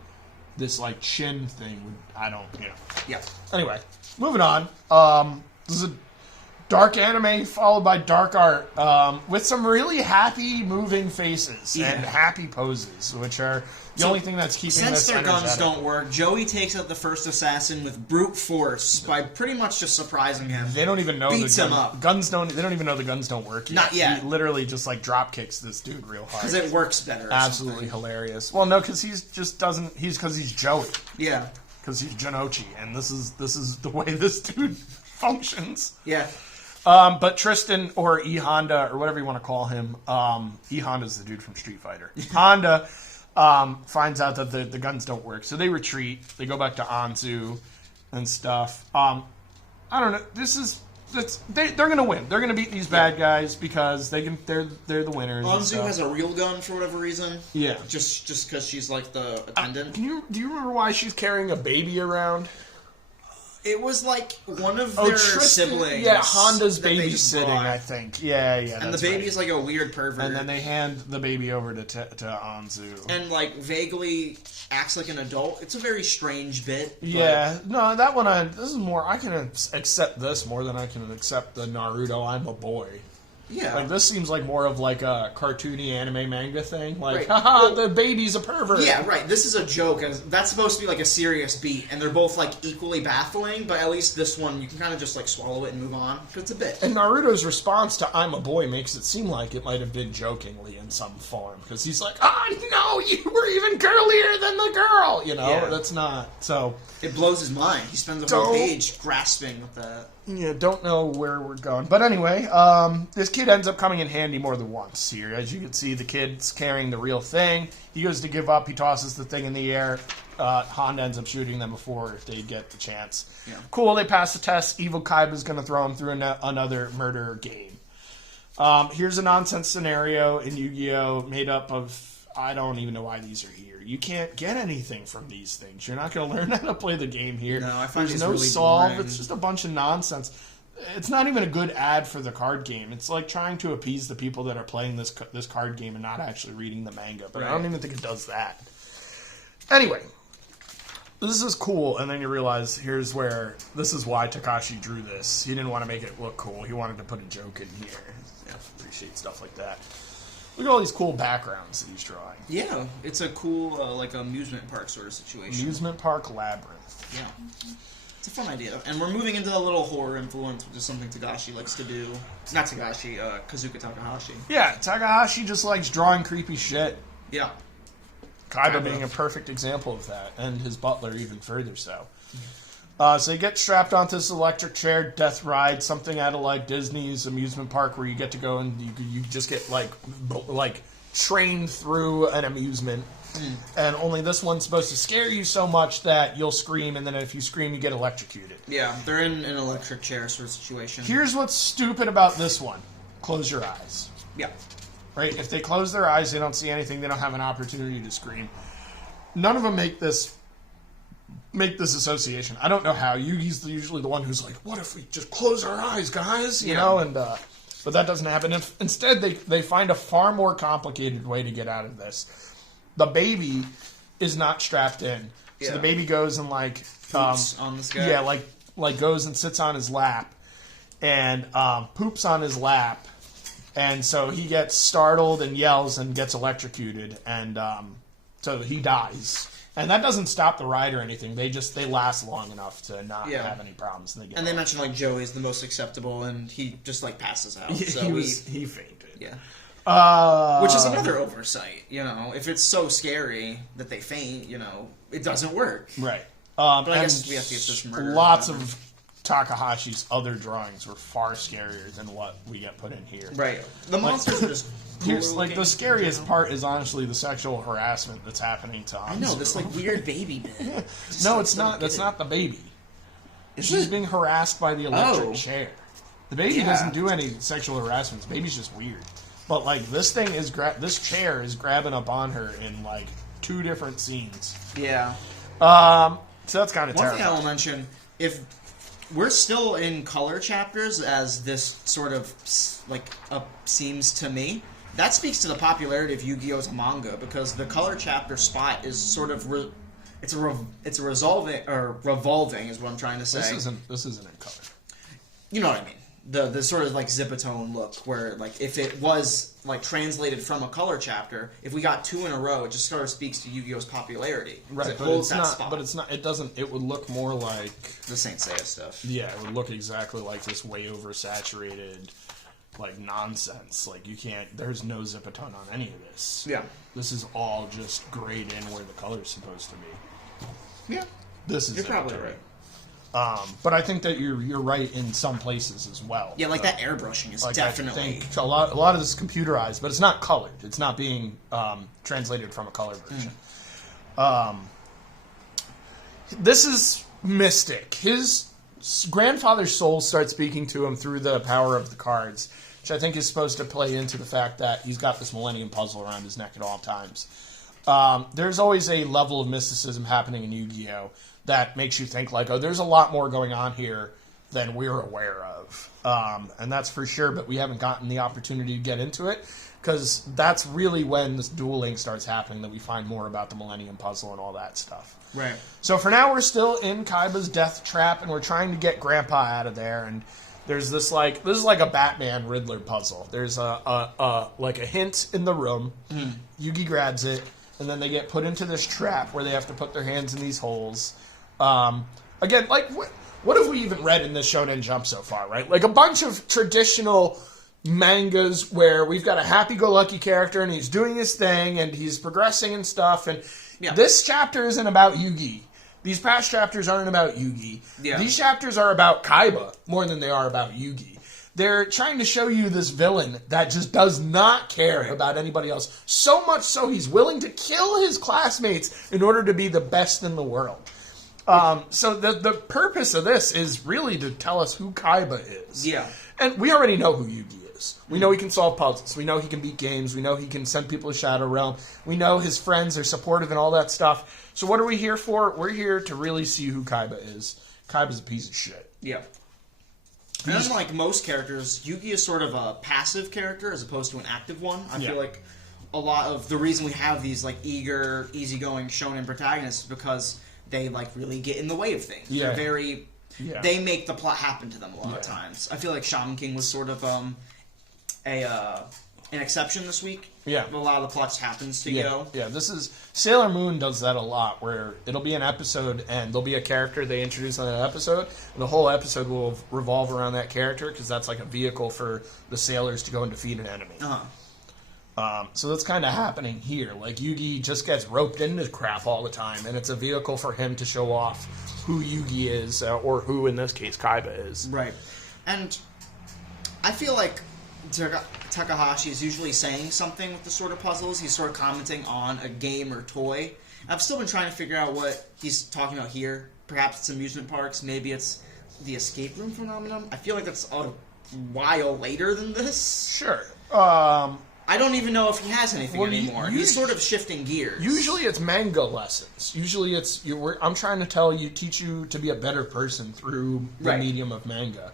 this like chin thing would. I don't. Yeah. Anyway, moving on. This is a dark anime followed by dark art with some really happy moving faces and happy poses, which are the only thing that's keeping Since this their guns energetic. don't work, Joey takes out the first assassin with brute force by pretty much just surprising him. They don't even know Beats him up. Guns don't. They don't even know the guns don't work yet. Not yet. He literally just like drop kicks this dude real hard Because it works better. Absolutely hilarious. Well, no, because he's just doesn't. Because he's Joey. Yeah. Because he's Janochi, and this is the way this dude functions. Yeah. But Tristan, or E Honda, or whatever you want to call him, E Honda's the dude from Street Fighter. Honda finds out that the guns don't work, so they retreat. They go back to Anzu and stuff. I don't know. They're gonna win. They're gonna beat these bad guys because they're the winners. Anzu has a real gun for whatever reason. Yeah, just because she's like the attendant. Do you remember why she's carrying a baby around? It was like one of their siblings. Yeah, Honda's babysitting, I think. Yeah. And the baby's like a weird pervert. And then they hand the baby over to Anzu. And like vaguely acts like an adult. It's a very strange bit. Yeah, no, that one this is more. I can accept this more than I can accept the Naruto "I'm a boy." Yeah. Like, this seems like more of like a cartoony anime manga thing. Like, right. haha, the baby's a pervert. Yeah, right. This is a joke. That's supposed to be like a serious beat, and they're both like equally baffling, but at least this one, you can kind of just like swallow it and move on, because it's a bit. And Naruto's response to "I'm a boy" makes it seem like it might have been jokingly in some form, because he's like, no, you were even girlier than the girl! You know, that's not, so... It blows his mind. He spends a whole page grasping with that. Yeah, don't know where we're going. But anyway, this kid ends up coming in handy more than once here. As you can see, the kid's carrying the real thing. He goes to give up. He tosses the thing in the air. Honda ends up shooting them before they get the chance. Yeah. Cool, they pass the test. Evil Kaiba's going to throw him through another murder game. Here's a nonsense scenario in Yu-Gi-Oh! Made up of... I don't even know why these are here. You can't get anything from these things. You're not going to learn how to play the game here. No, I find There's no really solve. boring. It's just a bunch of nonsense. It's not even a good ad for the card game. It's like trying to appease the people that are playing this card game and not actually reading the manga. But I don't even think it does that. Anyway, this is cool, and then you realize this is why Takashi drew this. He didn't want to make it look cool. He wanted to put a joke in here. Yeah, appreciate stuff like that. Look at all these cool backgrounds that he's drawing. Yeah, it's a cool, like, amusement park sort of situation. Amusement park labyrinth. Yeah. It's a fun idea. And we're moving into a little horror influence, which is something Tagashi likes to do. Not Tagashi, Kazuka Takahashi. Yeah, Takahashi just likes drawing creepy shit. Yeah. Kaiba being a perfect example of that, and his butler even further so. So you get strapped onto this electric chair, death ride, something out of like Disney's amusement park where you get to go and you just get like trained through an amusement. And only this one's supposed to scare you so much that you'll scream, and then if you scream, you get electrocuted. Yeah, they're in an electric chair sort of situation. Here's what's stupid about this one. Close your eyes. Yeah. Right? If they close their eyes, they don't see anything, they don't have an opportunity to scream. None of them make this make this association. I don't know how. Yugi's usually the one who's like, what if we just close our eyes, guys? You know, and but that doesn't happen. Instead, they find a far more complicated way to get out of this. The baby is not strapped in. So the baby goes and like poops on this guy. Yeah, like goes and sits on his lap and poops on his lap, and so he gets startled and yells and gets electrocuted, and so he dies. And that doesn't stop the ride or anything. They last long enough to not have any problems. And they mentioned like Joey's the most acceptable, and he just like passes out. So he fainted. Yeah. Which is another oversight. You know, if it's so scary that they faint, you know, it doesn't work. Right. But I guess we have to get this murder. Lots of Takahashi's other drawings were far scarier than what we get put in here. Right. The monsters are just. Here's like the scariest part is honestly the sexual harassment that's happening to Hanzo. I know this like weird baby bit. No, it's not. That's not the baby. She's being harassed by the electric chair. The baby doesn't do any sexual harassment. The baby's just weird. But like this thing is this chair is grabbing up on her in like 2 different scenes. Yeah. So that's kind of terrifying. One thing I will mention, if we're still in color chapters, as this sort of like seems to me, that speaks to the popularity of Yu-Gi-Oh! As a manga, because the color chapter spot is sort of it's revolving is what I'm trying to say. This isn't in color. You know what I mean? The sort of like Zipatone look, where like if it was like translated from a color chapter, if we got 2 in a row, it just sort of speaks to Yu-Gi-Oh!'s popularity. Right, it but holds it's that not. spot. But it's not. It doesn't. It would look more like the Saint Seiya stuff. Yeah, it would look exactly like this way oversaturated, like nonsense. Like you can't. There's no Zipatone on any of this. Yeah, this is all just grayed in where the color's supposed to be. Yeah, this is. You're probably right. But I think that you're right in some places as well. Yeah, like that airbrushing is like definitely. I think a lot of this is computerized, but it's not colored. It's not being translated from a color version. This is Mystic. His grandfather's soul starts speaking to him through the power of the cards, which I think is supposed to play into the fact that he's got this Millennium Puzzle around his neck at all times. There's always a level of mysticism happening in Yu-Gi-Oh! That makes you think like, oh, there's a lot more going on here than we're aware of. And that's for sure, but we haven't gotten the opportunity to get into it, because that's really when this dueling starts happening that we find more about the Millennium Puzzle and all that stuff. Right. So for now, we're still in Kaiba's death trap, and we're trying to get Grandpa out of there, and there's this is like a Batman Riddler puzzle. There's a hint in the room. Yugi grabs it, and then they get put into this trap where they have to put their hands in these holes. Again, like, what have we even read in this Shonen Jump so far, right? Like, a bunch of traditional mangas where we've got a happy-go-lucky character, and he's doing his thing, and he's progressing and stuff, and this chapter isn't about Yugi. These past chapters aren't about Yugi. Yeah. These chapters are about Kaiba more than they are about Yugi. They're trying to show you this villain that just does not care about anybody else, so much so he's willing to kill his classmates in order to be the best in the world. So the purpose of this is really to tell us who Kaiba is. Yeah. And we already know who Yugi is. We know he can solve puzzles. We know he can beat games. We know he can send people to Shadow Realm. We know his friends are supportive and all that stuff. So what are we here for? We're here to really see who Kaiba is. Kaiba's a piece of shit. Yeah. And unlike most characters, Yugi is sort of a passive character as opposed to an active one. I feel like a lot of the reason we have these like eager, easygoing shonen protagonists is because they like really get in the way of things. Yeah. They're very. Yeah. They make the plot happen to them a lot of times. I feel like Shaman King was sort of an exception this week. Yeah. A lot of the plots happens to go. Yeah, this is Sailor Moon does that a lot, where it'll be an episode and there'll be a character they introduce on that episode, and the whole episode will revolve around that character because that's like a vehicle for the sailors to go and defeat an enemy. So that's kind of happening here. Like, Yugi just gets roped into crap all the time, and it's a vehicle for him to show off who Yugi is, or who, in this case, Kaiba is. Right. And I feel like Takahashi is usually saying something with the sort of puzzles. He's sort of commenting on a game or toy. I've still been trying to figure out what he's talking about here. Perhaps it's amusement parks. Maybe it's the escape room phenomenon. I feel like that's a while later than this. Sure. I don't even know if he has anything anymore. He's sort of shifting gears. Usually it's manga lessons. Usually it's I'm trying to teach you to be a better person through the medium of manga.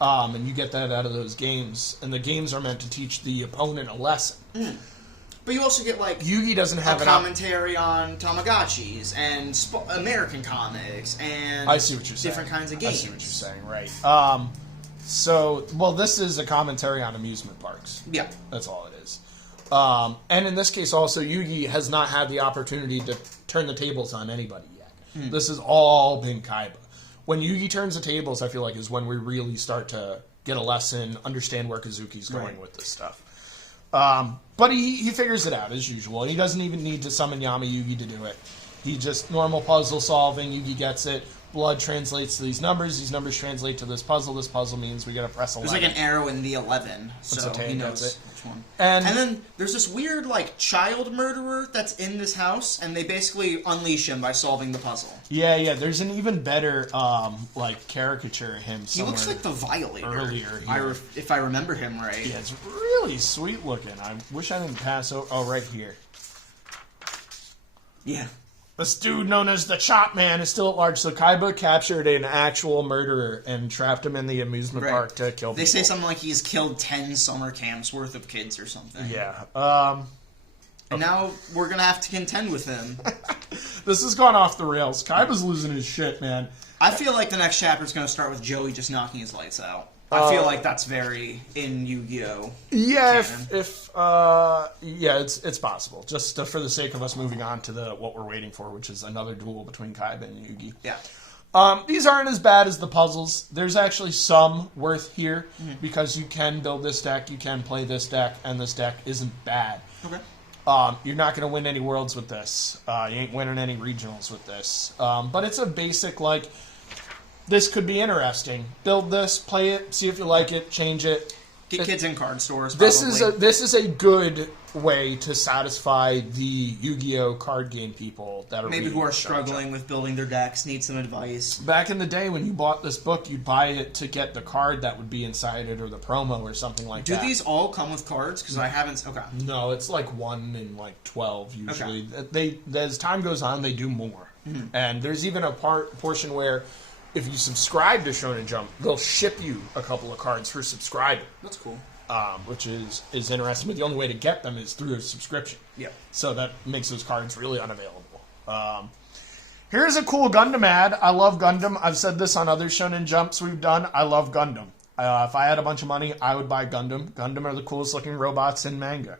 And you get that out of those games. And the games are meant to teach the opponent a lesson. But you also get, like, Yugi doesn't have a commentary on Tamagotchis and American comics and I see what you're saying. Different kinds of games. I see what you're saying, right. This is a commentary on amusement parks. Yeah. That's all it is. And in this case also, Yugi has not had the opportunity to turn the tables on anybody yet. This has all been Kaiba. When Yugi turns the tables, I feel like, is when we really start to get a lesson, understand where Kazuki's going with this stuff. But he figures it out, as usual. He doesn't even need to summon Yama Yugi to do it. He just, normal puzzle solving, Yugi gets it. Blood translates to these numbers translate to this puzzle. This puzzle means we gotta press 11. There's like an arrow in the 11, so he knows which one. And then there's this weird, like, child murderer that's in this house, and they basically unleash him by solving the puzzle. Yeah, there's an even better, caricature of him somewhere. He looks like the Violator. Earlier. If I remember him right. Yeah, it's really sweet looking. I wish I didn't pass over. Oh, right here. Yeah. This dude known as the Chop Man is still at large, so Kaiba captured an actual murderer and trapped him in the amusement park to kill people. They say something like he's killed 10 summer camps worth of kids or something. Yeah. And now we're going to have to contend with him. This has gone off the rails. Kaiba's losing his shit, man. I feel like the next chapter is going to start with Joey just knocking his lights out. I feel like that's very in Yu-Gi-Oh! Yeah, it's possible. Just for the sake of us moving on to what we're waiting for, which is another duel between Kaiba and Yugi. Yeah. These aren't as bad as the puzzles. There's actually some worth here because you can build this deck, you can play this deck, and this deck isn't bad. Okay. You're not going to win any worlds with this. You ain't winning any regionals with this. But it's a basic, like, this could be interesting. Build this, play it, see if you like it, change it. Get kids in card stores, probably. This is a good way to satisfy the Yu-Gi-Oh! Card game people that are maybe who are struggling with building their decks, need some advice. Back in the day when you bought this book, you'd buy it to get the card that would be inside it or the promo or something like that. Do these all come with cards? Because I haven't... Okay. No, it's like 1 in like 12 usually. Okay. As time goes on, they do more. And there's even a portion where if you subscribe to Shonen Jump, they'll ship you a couple of cards for subscribing. That's cool. Which is interesting, but the only way to get them is through a subscription. Yeah. So that makes those cards really unavailable. Here's a cool Gundam ad. I love Gundam. I've said this on other Shonen Jumps we've done. I love Gundam. If I had a bunch of money, I would buy Gundam. Gundam are the coolest looking robots in manga.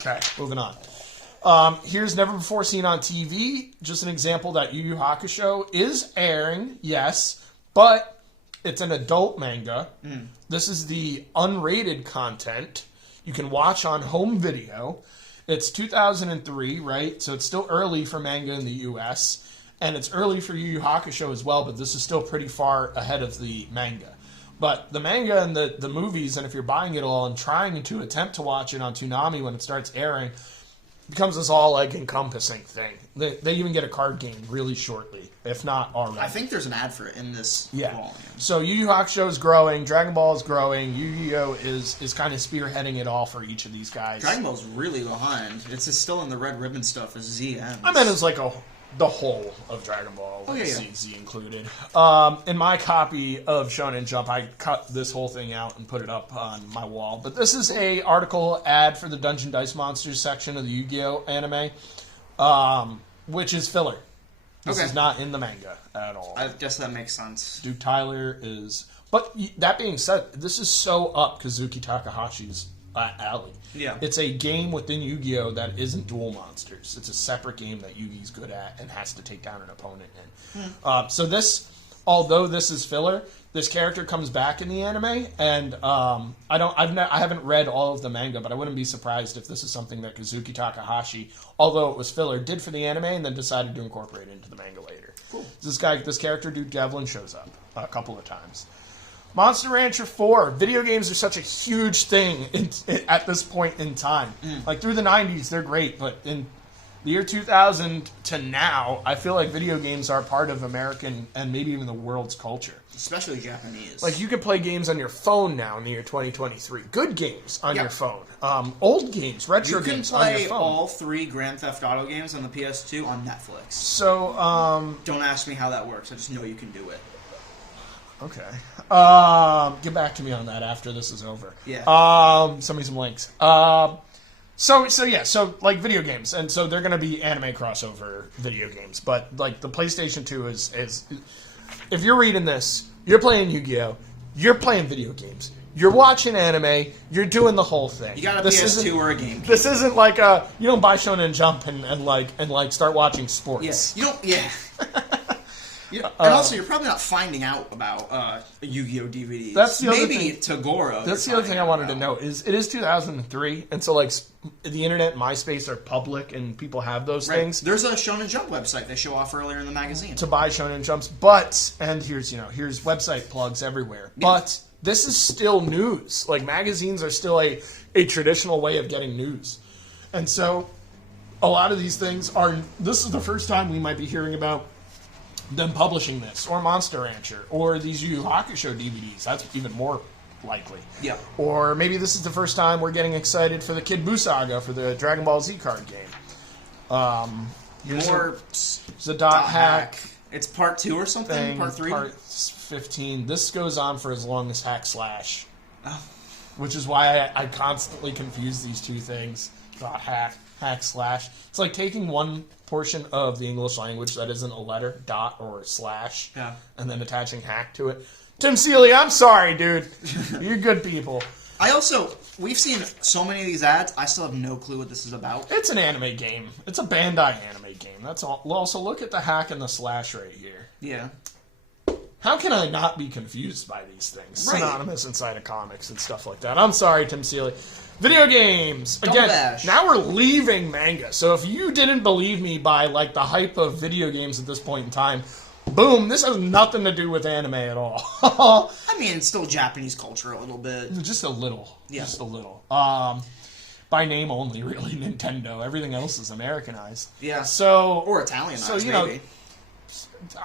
Okay, moving on. Here's never before seen on TV. Just an example that YuYu Hakusho is airing, yes, but it's an adult manga. This is the unrated content. You can watch on home video. It's 2003, right? So it's still early for manga in the U.S., and it's early for YuYu Hakusho as well, but this is still pretty far ahead of the manga. But the manga and the movies, and if you're buying it all and trying to attempt to watch it on Toonami when it starts airing, becomes this all like encompassing thing. They even get a card game really shortly, if not already. I think there's an ad for it in this volume. So Yu Yu Hakusho is growing, Dragon Ball is growing, Yu-Gi-Oh is kind of spearheading it all for each of these guys. Dragon Ball's really behind. It's still in the red ribbon stuff as ZM. I meant it's like the whole of Dragon Ball, Z included. In my copy of Shonen Jump, I cut this whole thing out and put it up on my wall. But this is a article ad for the Dungeon Dice Monsters section of the Yu-Gi-Oh! Anime, which is filler. This is not in the manga at all. I guess that makes sense. Duke Tyler is... But that being said, this is so up Kazuki Takahashi's alley. Yeah. It's a game within Yu-Gi-Oh! That isn't Duel Monsters. It's a separate game that Yugi's good at and has to take down an opponent in. So this, although this is filler, this character comes back in the anime, and I haven't read all of the manga, but I wouldn't be surprised if this is something that Kazuki Takahashi, although it was filler, did for the anime and then decided to incorporate it into the manga later. Cool. This character, Dude Devlin, shows up a couple of times. Monster Rancher 4. Video games are such a huge thing at this point in time. Like, through the 90s, they're great, but in the year 2000 to now, I feel like video games are part of American and maybe even the world's culture. Especially Japanese. Like, you can play games on your phone now in the year 2023. Good games on your phone. Old games, retro games on your phone. You can play all 3 Grand Theft Auto games on the PS2 on Netflix. So, don't ask me how that works. I just know you can do it. Okay. Get back to me on that after this is over. Yeah. Send me some links. So like video games, and so they're going to be anime crossover video games. But like the PlayStation 2 is if you're reading this, you're playing Yu-Gi-Oh, you're playing video games, you're watching anime, you're doing the whole thing. You got a PS2 or a GameCube. This isn't like you don't buy Shonen Jump and start watching sports. Yes, you don't. Yeah. And also, you're probably not finding out about Yu-Gi-Oh DVDs. That's the other Maybe thing. Tagoro. That's the other thing I wanted to note is it is 2003, and so like the internet, and MySpace are public, and people have those things. There's a Shonen Jump website they show off earlier in the magazine to buy Shonen Jumps, and here's website plugs everywhere. Yeah. But this is still news. Like magazines are still a traditional way of getting news, and so a lot of these things are. This is the first time we might be hearing about them publishing this, or Monster Rancher, or these YuYu Hakusho DVDs. That's even more likely. Yeah. Or maybe this is the first time we're getting excited for the Kid Buu saga for the Dragon Ball Z card game. More the dot hack. It's part 2 or something? Part 3? Part 15. This goes on for as long as Hack Slash. Oh. Which is why I constantly confuse these two things. Dot hack. Hack slash. It's like taking one portion of the English language that isn't a letter, dot or slash, and then attaching hack to it. Tim Seeley, I'm sorry, dude. You're good people. We've seen so many of these ads, I still have no clue what this is about. It's an anime game. It's a Bandai anime game. That's all. Also, look at the hack and the slash right here. Yeah. How can I not be confused by these things? Right. Synonymous inside of comics and stuff like that. I'm sorry, Tim Seeley. Video games. Again, now we're leaving manga. So if you didn't believe me by like the hype of video games at this point in time, boom, this has nothing to do with anime at all. I mean, it's still Japanese culture a little bit. Just a little. Yeah. Just a little. By name only, really, Nintendo. Everything else is Americanized. Yeah. So or Italianized, so, maybe.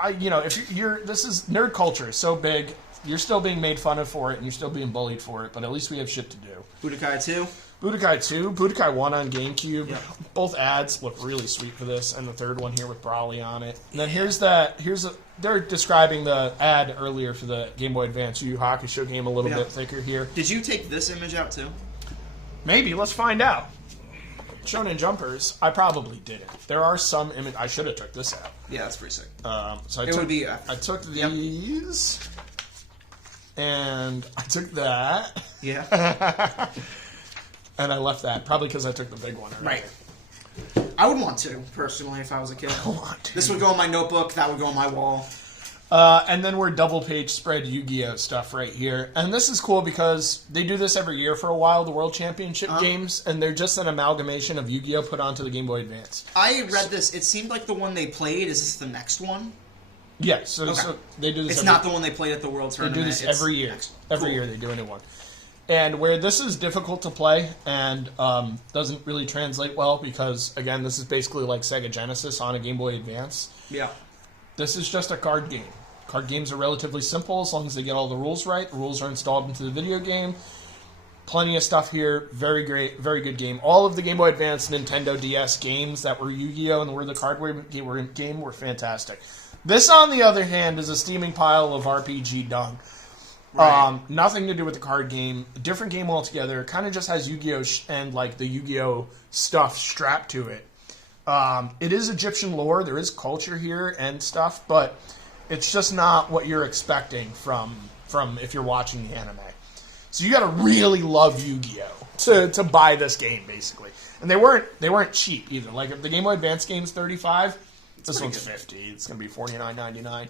If you're this is nerd culture is so big. You're still being made fun of for it, and you're still being bullied for it, but at least we have shit to do. Budokai 2? Budokai 2, Budokai 1 on GameCube. Yep. Both ads look really sweet for this, and the third one here with Brawly on it. And then they're describing the ad earlier for the Game Boy Advance YuYu Hakusho game a little bit thicker here. Did you take this image out too? Maybe, let's find out. Shonen Jumpers, I probably didn't. There are some images. I should have took this out. Yeah, that's pretty sick. So I took these. And I took that. Yeah. And I left that. Probably because I took the big one. Right. I would want to, personally, if I was a kid. I want to. This would go on my notebook. That would go on my wall. And then we're double-page spread Yu-Gi-Oh! Stuff right here. And this is cool because they do this every year for a while, the World Championship games. And they're just an amalgamation of Yu-Gi-Oh! Put onto the Game Boy Advance. I read this. It seemed like the one they played. Is this the next one? Yeah, so they do this. It's not the one they played at the World Tournament. They do this every year. Every year they do a new one. And where this is difficult to play and doesn't really translate well because, again, this is basically like Sega Genesis on a Game Boy Advance. Yeah. This is just a card game. Card games are relatively simple as long as they get all the rules right. The rules are installed into the video game. Plenty of stuff here. Very great, very good game. All of the Game Boy Advance, Nintendo DS games that were Yu-Gi-Oh! And were the cardboard game were fantastic. This, on the other hand, is a steaming pile of RPG dung. Right. Nothing to do with the card game. Different game altogether. Kind of just has Yu-Gi-Oh! And like the Yu-Gi-Oh! Stuff strapped to it. It is Egyptian lore. There is culture here and stuff, but it's just not what you're expecting from if you're watching the anime. So you got to really love Yu-Gi-Oh! to buy this game, basically. And they weren't cheap either. Like if the Game Boy Advance game's $35. This one's $50. It's going to be $49.99.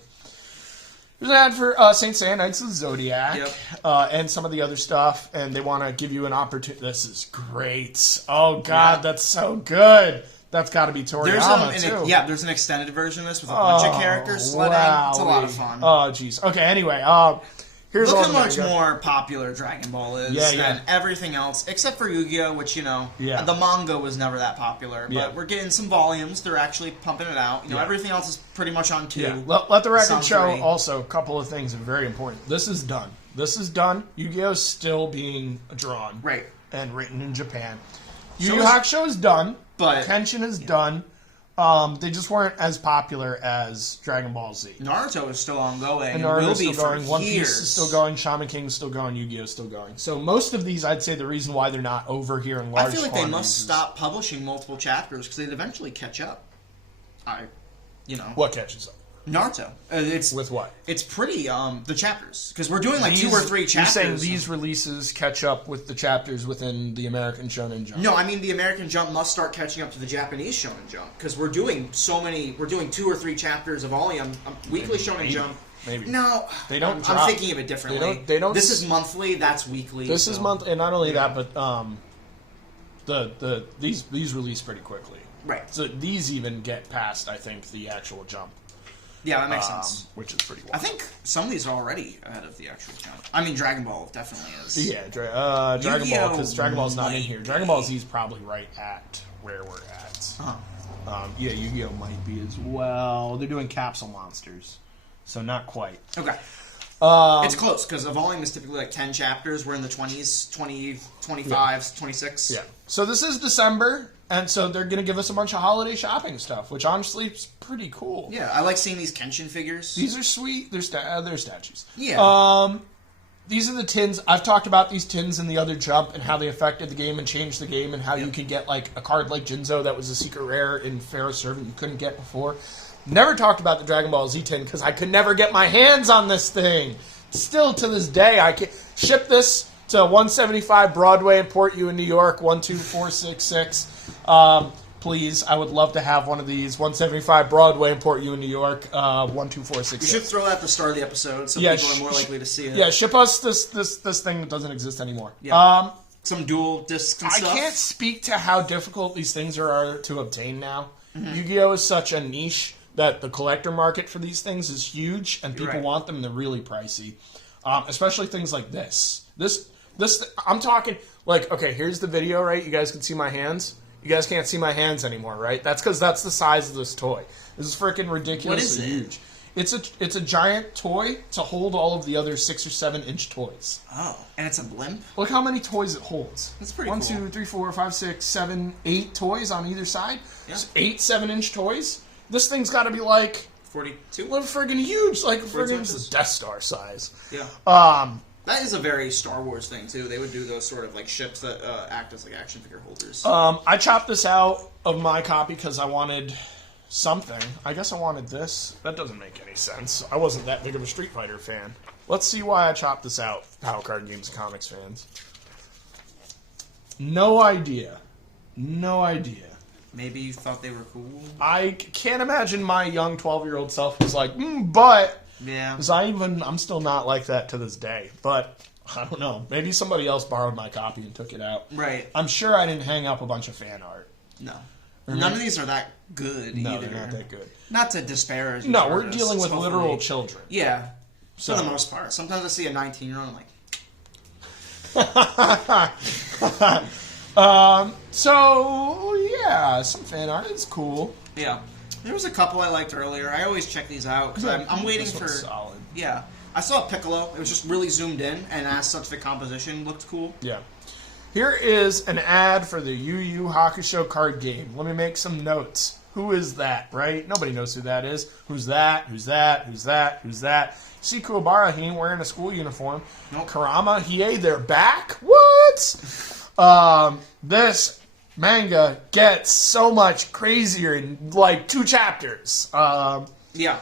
There's an ad for Saint Seiya Knights of the Zodiac and some of the other stuff, and they want to give you an opportunity. This is great. Oh, God, that's so good. That's got to be Toriyama, too. There's an extended version of this with a bunch of charactsled in. It's a lot of fun. Oh, jeez. Okay, anyway, Here's Look all how the much manga. more popular Dragon Ball is than everything else, except for Yu-Gi-Oh!, which, the manga was never that popular. But we're getting some volumes. They're actually pumping it out. Everything else is pretty much on 2. Yeah. Let the record Some show 3. also a couple of things are very important. This is done. Yu-Gi-Oh! Is still being drawn. Right. And written in Japan. So Yu Yu Hakusho is done. But Kenshin is done. They just weren't as popular as Dragon Ball Z. Naruto is still ongoing. And Naruto Naruto's will be still going. for One years. Piece is still going. Shaman King is still going. Yu-Gi-Oh! Is still going. So most of these, I'd say the reason why they're not over here in large I feel like they must quantities stop publishing multiple chapters because they'd eventually catch up. What catches up? Naruto. It's With what? It's pretty the chapters because we're doing like 2 or 3 chapters. You're saying these releases catch up with the chapters within the American Shonen Jump? No, I mean the American Jump must start catching up to the Japanese Shonen Jump because we're doing 2 or 3 chapters of volume weekly Shonen Jump. Maybe. No, they don't. I'm thinking of it differently. They don't. This is monthly. That's weekly. This is monthly, and not only that, but these release pretty quickly. Right. So these even get past, I think, the actual Jump. Yeah, that makes sense. Which is pretty wild. I think some of these are already ahead of the actual Jump. I mean, Dragon Ball definitely is. Yeah, Dragon Ball, because Dragon Ball's not in here. might Dragon Ball Z is probably right at where we're at. Uh-huh. Yeah, Yu-Gi-Oh! Might be as well. They're doing Capsule Monsters, so not quite. Okay. It's close, because a volume is typically like 10 chapters. We're in the 20s, 20, 25, 26. Yeah. So this is December, and so they're going to give us a bunch of holiday shopping stuff, which honestly is pretty cool. Yeah, I like seeing these Kenshin figures. These are sweet. They're statues. Yeah. These are the tins. I've talked about these tins in the other Jump and how they affected the game and changed the game and how you could get like a card like Jinzo that was a secret rare in Pharaoh's Servant you couldn't get before. Never talked about the Dragon Ball Z tin because I could never get my hands on this thing. Still to this day, I can ship this to 175 Broadway in Port U in New York, 12466. Please, I would love to have one of these. 175 Broadway in Port U in New York, 12466. You should throw that at the start of the episode so people are more likely to see it. Yeah, ship us this thing that doesn't exist anymore. Yeah. Some dual discs and stuff. I can't speak to how difficult these things are to obtain now. Mm-hmm. Yu-Gi-Oh! Is such a niche that the collector market for these things is huge, and people want them, and they're really pricey. Especially things like this. This, I'm talking, like, okay, here's the video, right? You guys can see my hands. You guys can't see my hands anymore, right? That's because that's the size of this toy. This is freaking ridiculously huge. It's a giant toy to hold all of the other 6 or 7 inch toys. Oh, and it's a blimp? Look how many toys it holds. That's pretty 1, cool. 2, 3, 4, 5, 6, 7, 8 toys on either side. Yeah. So 8 7-inch toys. This thing's got to be like 42. Friggin' huge, like 42 friggin' inches. Death Star size. Yeah. That is a very Star Wars thing too. They would do those sort of like ships that act as like action figure holders. I chopped this out of my copy because I wanted something. I guess I wanted this. That doesn't make any sense. I wasn't that big of a Street Fighter fan. Let's see why I chopped this out, Power Card Games and Comics fans. No idea. No idea. Maybe you thought they were cool? I can't imagine my young 12-year-old self was like, but... Yeah. Because I'm still not like that to this day. But, I don't know. Maybe somebody else borrowed my copy and took it out. Right. I'm sure I didn't hang up a bunch of fan art. No. None of these are that good No, either. they're not that good. Not to disparage. No, we're artists, dealing with hopefully. literal children. Yeah. So. For the most part. Sometimes I see a 19-year-old and I'm like... So, yeah, some fan art is cool. Yeah. There was a couple I liked earlier. I always check these out because I'm waiting this for... one's solid. Yeah. I saw Piccolo. It was just really zoomed in, and as such, the composition looked cool. Yeah. Here is an ad for the YuYu Hakusho card game. Let me make some notes. Who is that, right? Nobody knows who that is. Who's that? Who's that? Who's that? Who's that? See Kuwabara, he ain't wearing a school uniform. Nope. Kurama, Hiei, they're back? What? This manga gets so much crazier in like 2 chapters. Yeah.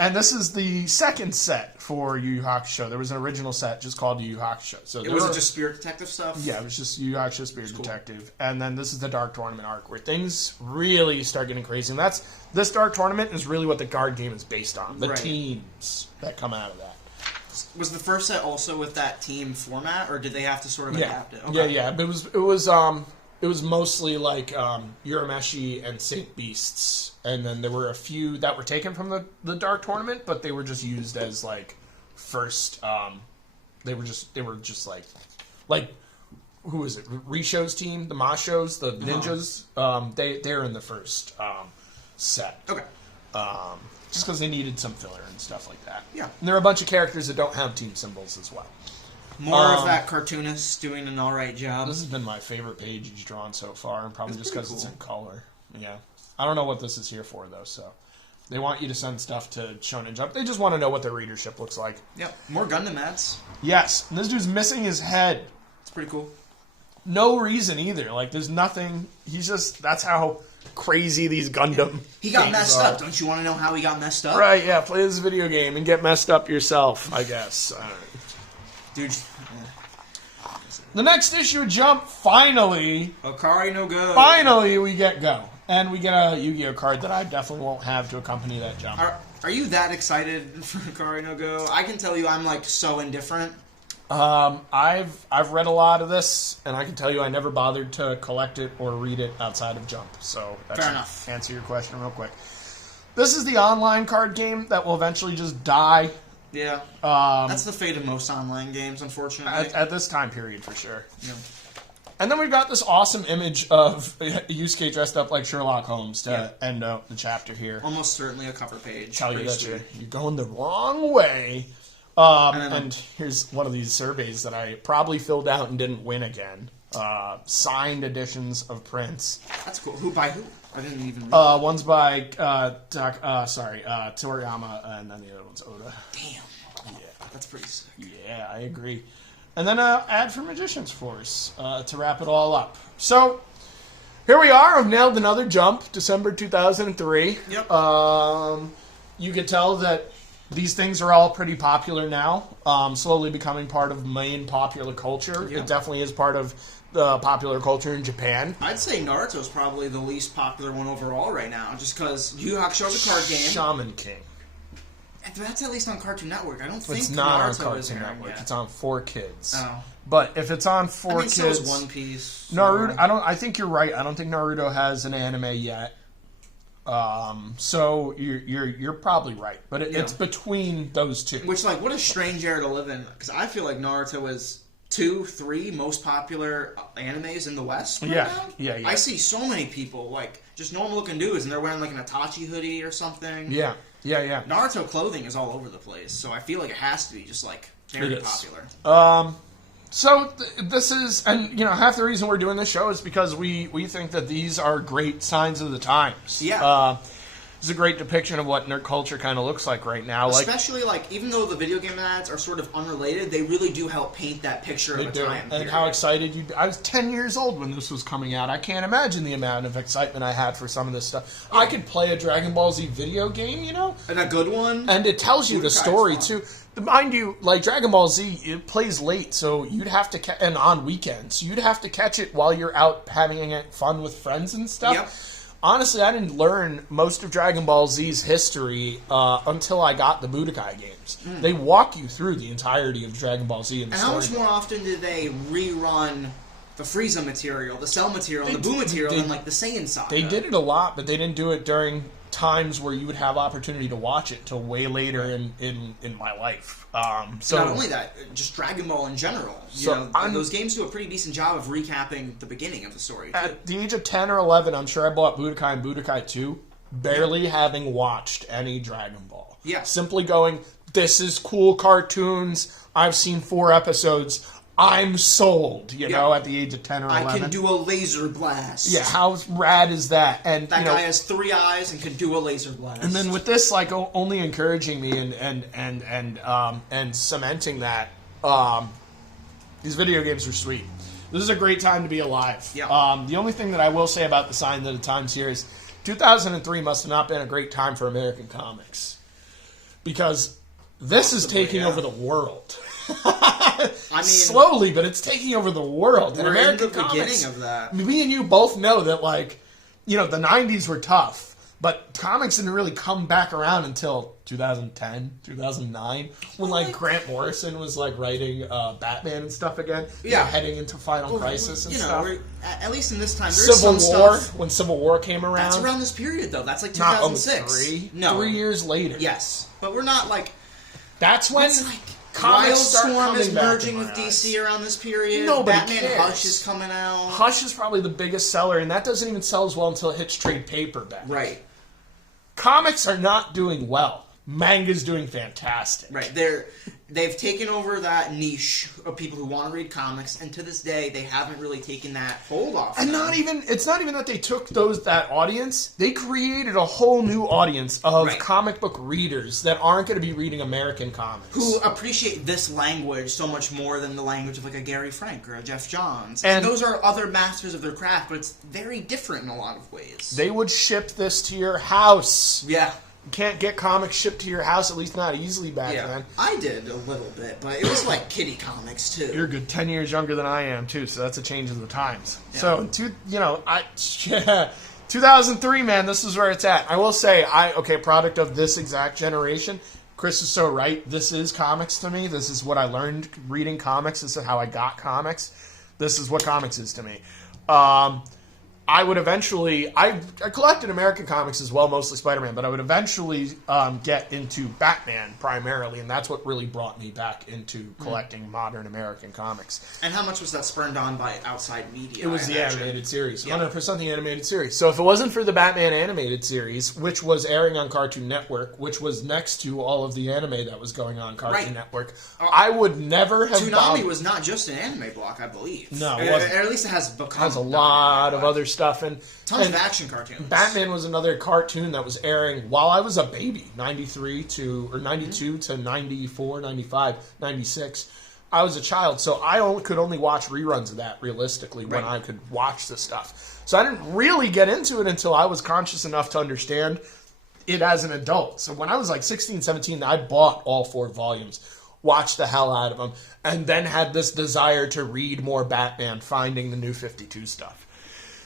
And this is the second set for Yu Yu Hakusho. There was an original set just called Yu Yu Hakusho. So It was just Spirit Detective stuff? Yeah, it was just Yu Yu Hakusho Spirit Detective. And then this is the Dark Tournament arc where things really start getting crazy. And this Dark Tournament is really what the card game is based on. The teams that come out of that. Was the first set also with that team format, or did they have to sort of adapt it? Okay. Yeah. But it was mostly like Urameshi and Saint Beasts, and then there were a few that were taken from the Dark Tournament, but they were just used as like first They were just like who is it? Risho's team, the Mashos, the ninjas. They're in the first set. Okay. Just because they needed some filler and stuff like that. Yeah. And there are a bunch of characters that don't have team symbols as well. More of that cartoonist doing an alright job. This has been my favorite page he's drawn so far, and probably just because cool. it's in color. Yeah. I don't know what this is here for, though, so... They want you to send stuff to Shonen Jump. They just want to know what their readership looks like. Yep. More Gundam ads. Yes. And this dude's missing his head. It's pretty cool. No reason either. Like, there's nothing... He's just... That's how crazy these Gundam He got games messed are. up. Don't you want to know how he got messed up? Right, yeah. Play this video game and get messed up yourself, I guess. Dude. The next issue of Jump, finally... Akari no Go. Finally, we get Go. And we get a Yu-Gi-Oh card that I definitely won't have to accompany that Jump. Are you that excited for Akari no Go? I can tell you I'm, like, so indifferent. I've read a lot of this, and I can tell you I never bothered to collect it or read it outside of Jump. So that Fair should enough. answer your question real quick. This is the online card game that will eventually just die. Yeah. That's the fate of most online games, unfortunately. At this time period, for sure. Yeah. And then we've got this awesome image of Yusuke dressed up like Sherlock Holmes to end out the chapter here. Almost certainly a cover page. Tell you Pretty that sweet. you're going the wrong way. And here's one of these surveys that I probably filled out and didn't win again. Signed editions of Prince. That's cool. Who by who? I didn't even read One's by Toriyama, and then the other one's Oda. Damn. Yeah. That's pretty sick. Yeah, I agree. And then ad for Magician's Force to wrap it all up. So, here we are. I've nailed another Jump, December 2003. Yep. You can tell that these things are all pretty popular now, slowly becoming part of main popular culture. Yeah. It definitely is part of the popular culture in Japan. I'd say Naruto's probably the least popular one overall right now, just because YuYu Hakusho is a card game. Shaman King. That's at least on Cartoon Network. I don't think It's not on Naruto is Cartoon airing Network. yet. It's on 4Kids. Oh. But if it's on 4Kids, So is One Piece. Naruto. I think you're right. I don't think Naruto has an anime yet. So you're probably right. But it's between those two. Which, like, what a strange era to live in. Because I feel like Naruto is 2, 3 most popular animes in the West right now. Yeah. I see so many people, like, just normal-looking dudes, and they're wearing, like, an Itachi hoodie or something. Yeah. Naruto clothing is all over the place, so I feel like it has to be just, like, very It is. popular. So this is, and half the reason we're doing this show is because we think that these are great signs of the times. Yeah. It's a great depiction of what nerd culture kind of looks like right now. Especially, like, even though the video game ads are sort of unrelated, they really do help paint that picture of a time. And period. how excited you'd be. I was 10 years old when this was coming out. I can't imagine the amount of excitement I had for some of this stuff. I could play a Dragon Ball Z video game, And a good one. and it tells you the story, too. Mind you, like, Dragon Ball Z, it plays late, so you'd have to, and on weekends, you'd have to catch it while you're out having fun with friends and stuff. Yep. Honestly, I didn't learn most of Dragon Ball Z's history until I got the Budokai games. They walk you through the entirety of Dragon Ball Z in the And how much story. more often do they rerun the Frieza material, the Cell material, and the Buu material than, like, the Saiyan saga? They did it a lot, but they didn't do it during times where you would have opportunity to watch it till way later in my life. So not only that, just Dragon Ball in general. Those games do a pretty decent job of recapping the beginning of the story, too. At the age of 10 or 11, I'm sure I bought Budokai and Budokai 2, barely having watched any Dragon Ball. Yeah. Simply going, this is cool cartoons, I've seen 4 episodes, I'm sold, know, at the age of 10 or 11. I can do a laser blast. Yeah, how rad is that? And that guy has 3 eyes and can do a laser blast. And then with this, like, only encouraging me and cementing that, these video games are sweet. This is a great time to be alive. Yeah. The only thing that I will say about the sign of the times here is 2003 must have not been a great time for American comics. Because this is taking over the world. I mean, slowly, but it's taking over the world. We're American in the beginning of that. Me and you both know that, like, the 90s were tough, but comics didn't really come back around until 2010, 2009, when, like, Grant Morrison was, like, writing Batman and stuff again. Heading into Final Crisis and stuff. At least in this time, there's Civil some War, stuff. when Civil War came around. That's around this period, though. That's like Not 2006. 3? No. 3 years later. Yes. But we're not, like... That's when It's like Comics start Wildstorm coming is back merging in my with eyes. DC around this period. Nobody Batman cares. Hush is coming out. Hush is probably the biggest seller, and that doesn't even sell as well until it hits trade paperback. Right. Comics are not doing well. Manga's doing fantastic. Right. They've taken over that niche of people who want to read comics, and to this day, they haven't really taken that hold off. And it's not even that they took that audience. They created a whole new audience of comic book readers that aren't going to be reading American comics. Who appreciate this language so much more than the language of like a Gary Frank or a Jeff Johns. And those are other masters of their craft, but it's very different in a lot of ways. They would ship this to your house. Yeah. You can't get comics shipped to your house, at least not easily back then. I did a little bit, but it was like kiddie comics too. You're a good 10 years younger than I am too, so that's a change of the times. Yeah. So, 2003, man, this is where it's at. I will say, product of this exact generation. Chris is so right. This is comics to me. This is what I learned reading comics. This is how I got comics. This is what comics is to me. I would eventually... I collected American comics as well, mostly Spider-Man, but I would eventually get into Batman primarily, and that's what really brought me back into collecting modern American comics. And how much was that spurned on by outside media? It was the animated series. 100% the animated series. So if it wasn't for the Batman animated series, which was airing on Cartoon Network, which was next to all of the anime that was going on Cartoon Network, I would never have... Toonami was not just an anime block, I believe. No, it wasn't. Or at least it has become... It has a lot of other stuff. Tons of action cartoons. Batman was another cartoon that was airing while I was a baby, 92 to 94, 95, 96. I was a child, so I could only watch reruns of that realistically when I could watch the stuff. So I didn't really get into it until I was conscious enough to understand it as an adult. So when I was like 16, 17, I bought all 4 volumes, watched the hell out of them, and then had this desire to read more Batman, finding the New 52 stuff.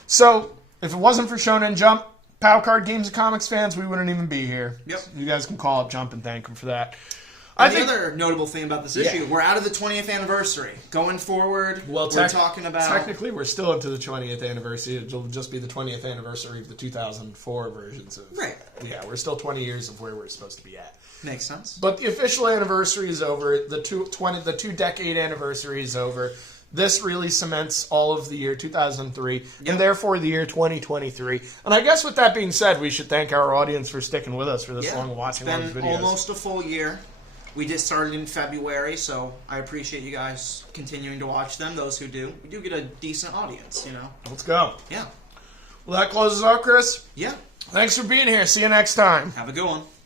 So, if it wasn't for Shonen Jump, POW Card Games and Comics fans, we wouldn't even be here. Yep. So you guys can call up Jump and thank them for that. The other notable thing about this issue, we're out of the 20th anniversary. Going forward, we're talking about... Technically, we're still into the 20th anniversary. It'll just be the 20th anniversary of the 2004 versions of... Right. Yeah, we're still 20 years of where we're supposed to be at. Makes sense. But the official anniversary is over. The 2-decade anniversary is over. This really cements all of the year 2003, and therefore the year 2023. And I guess with that being said, we should thank our audience for sticking with us for this long and watching all these videos. It's been almost a full year. We just started in February, so I appreciate you guys continuing to watch them, those who do. We do get a decent audience, you know. Let's go. Yeah. Well, that closes out, Chris. Yeah. Thanks for being here. See you next time. Have a good one.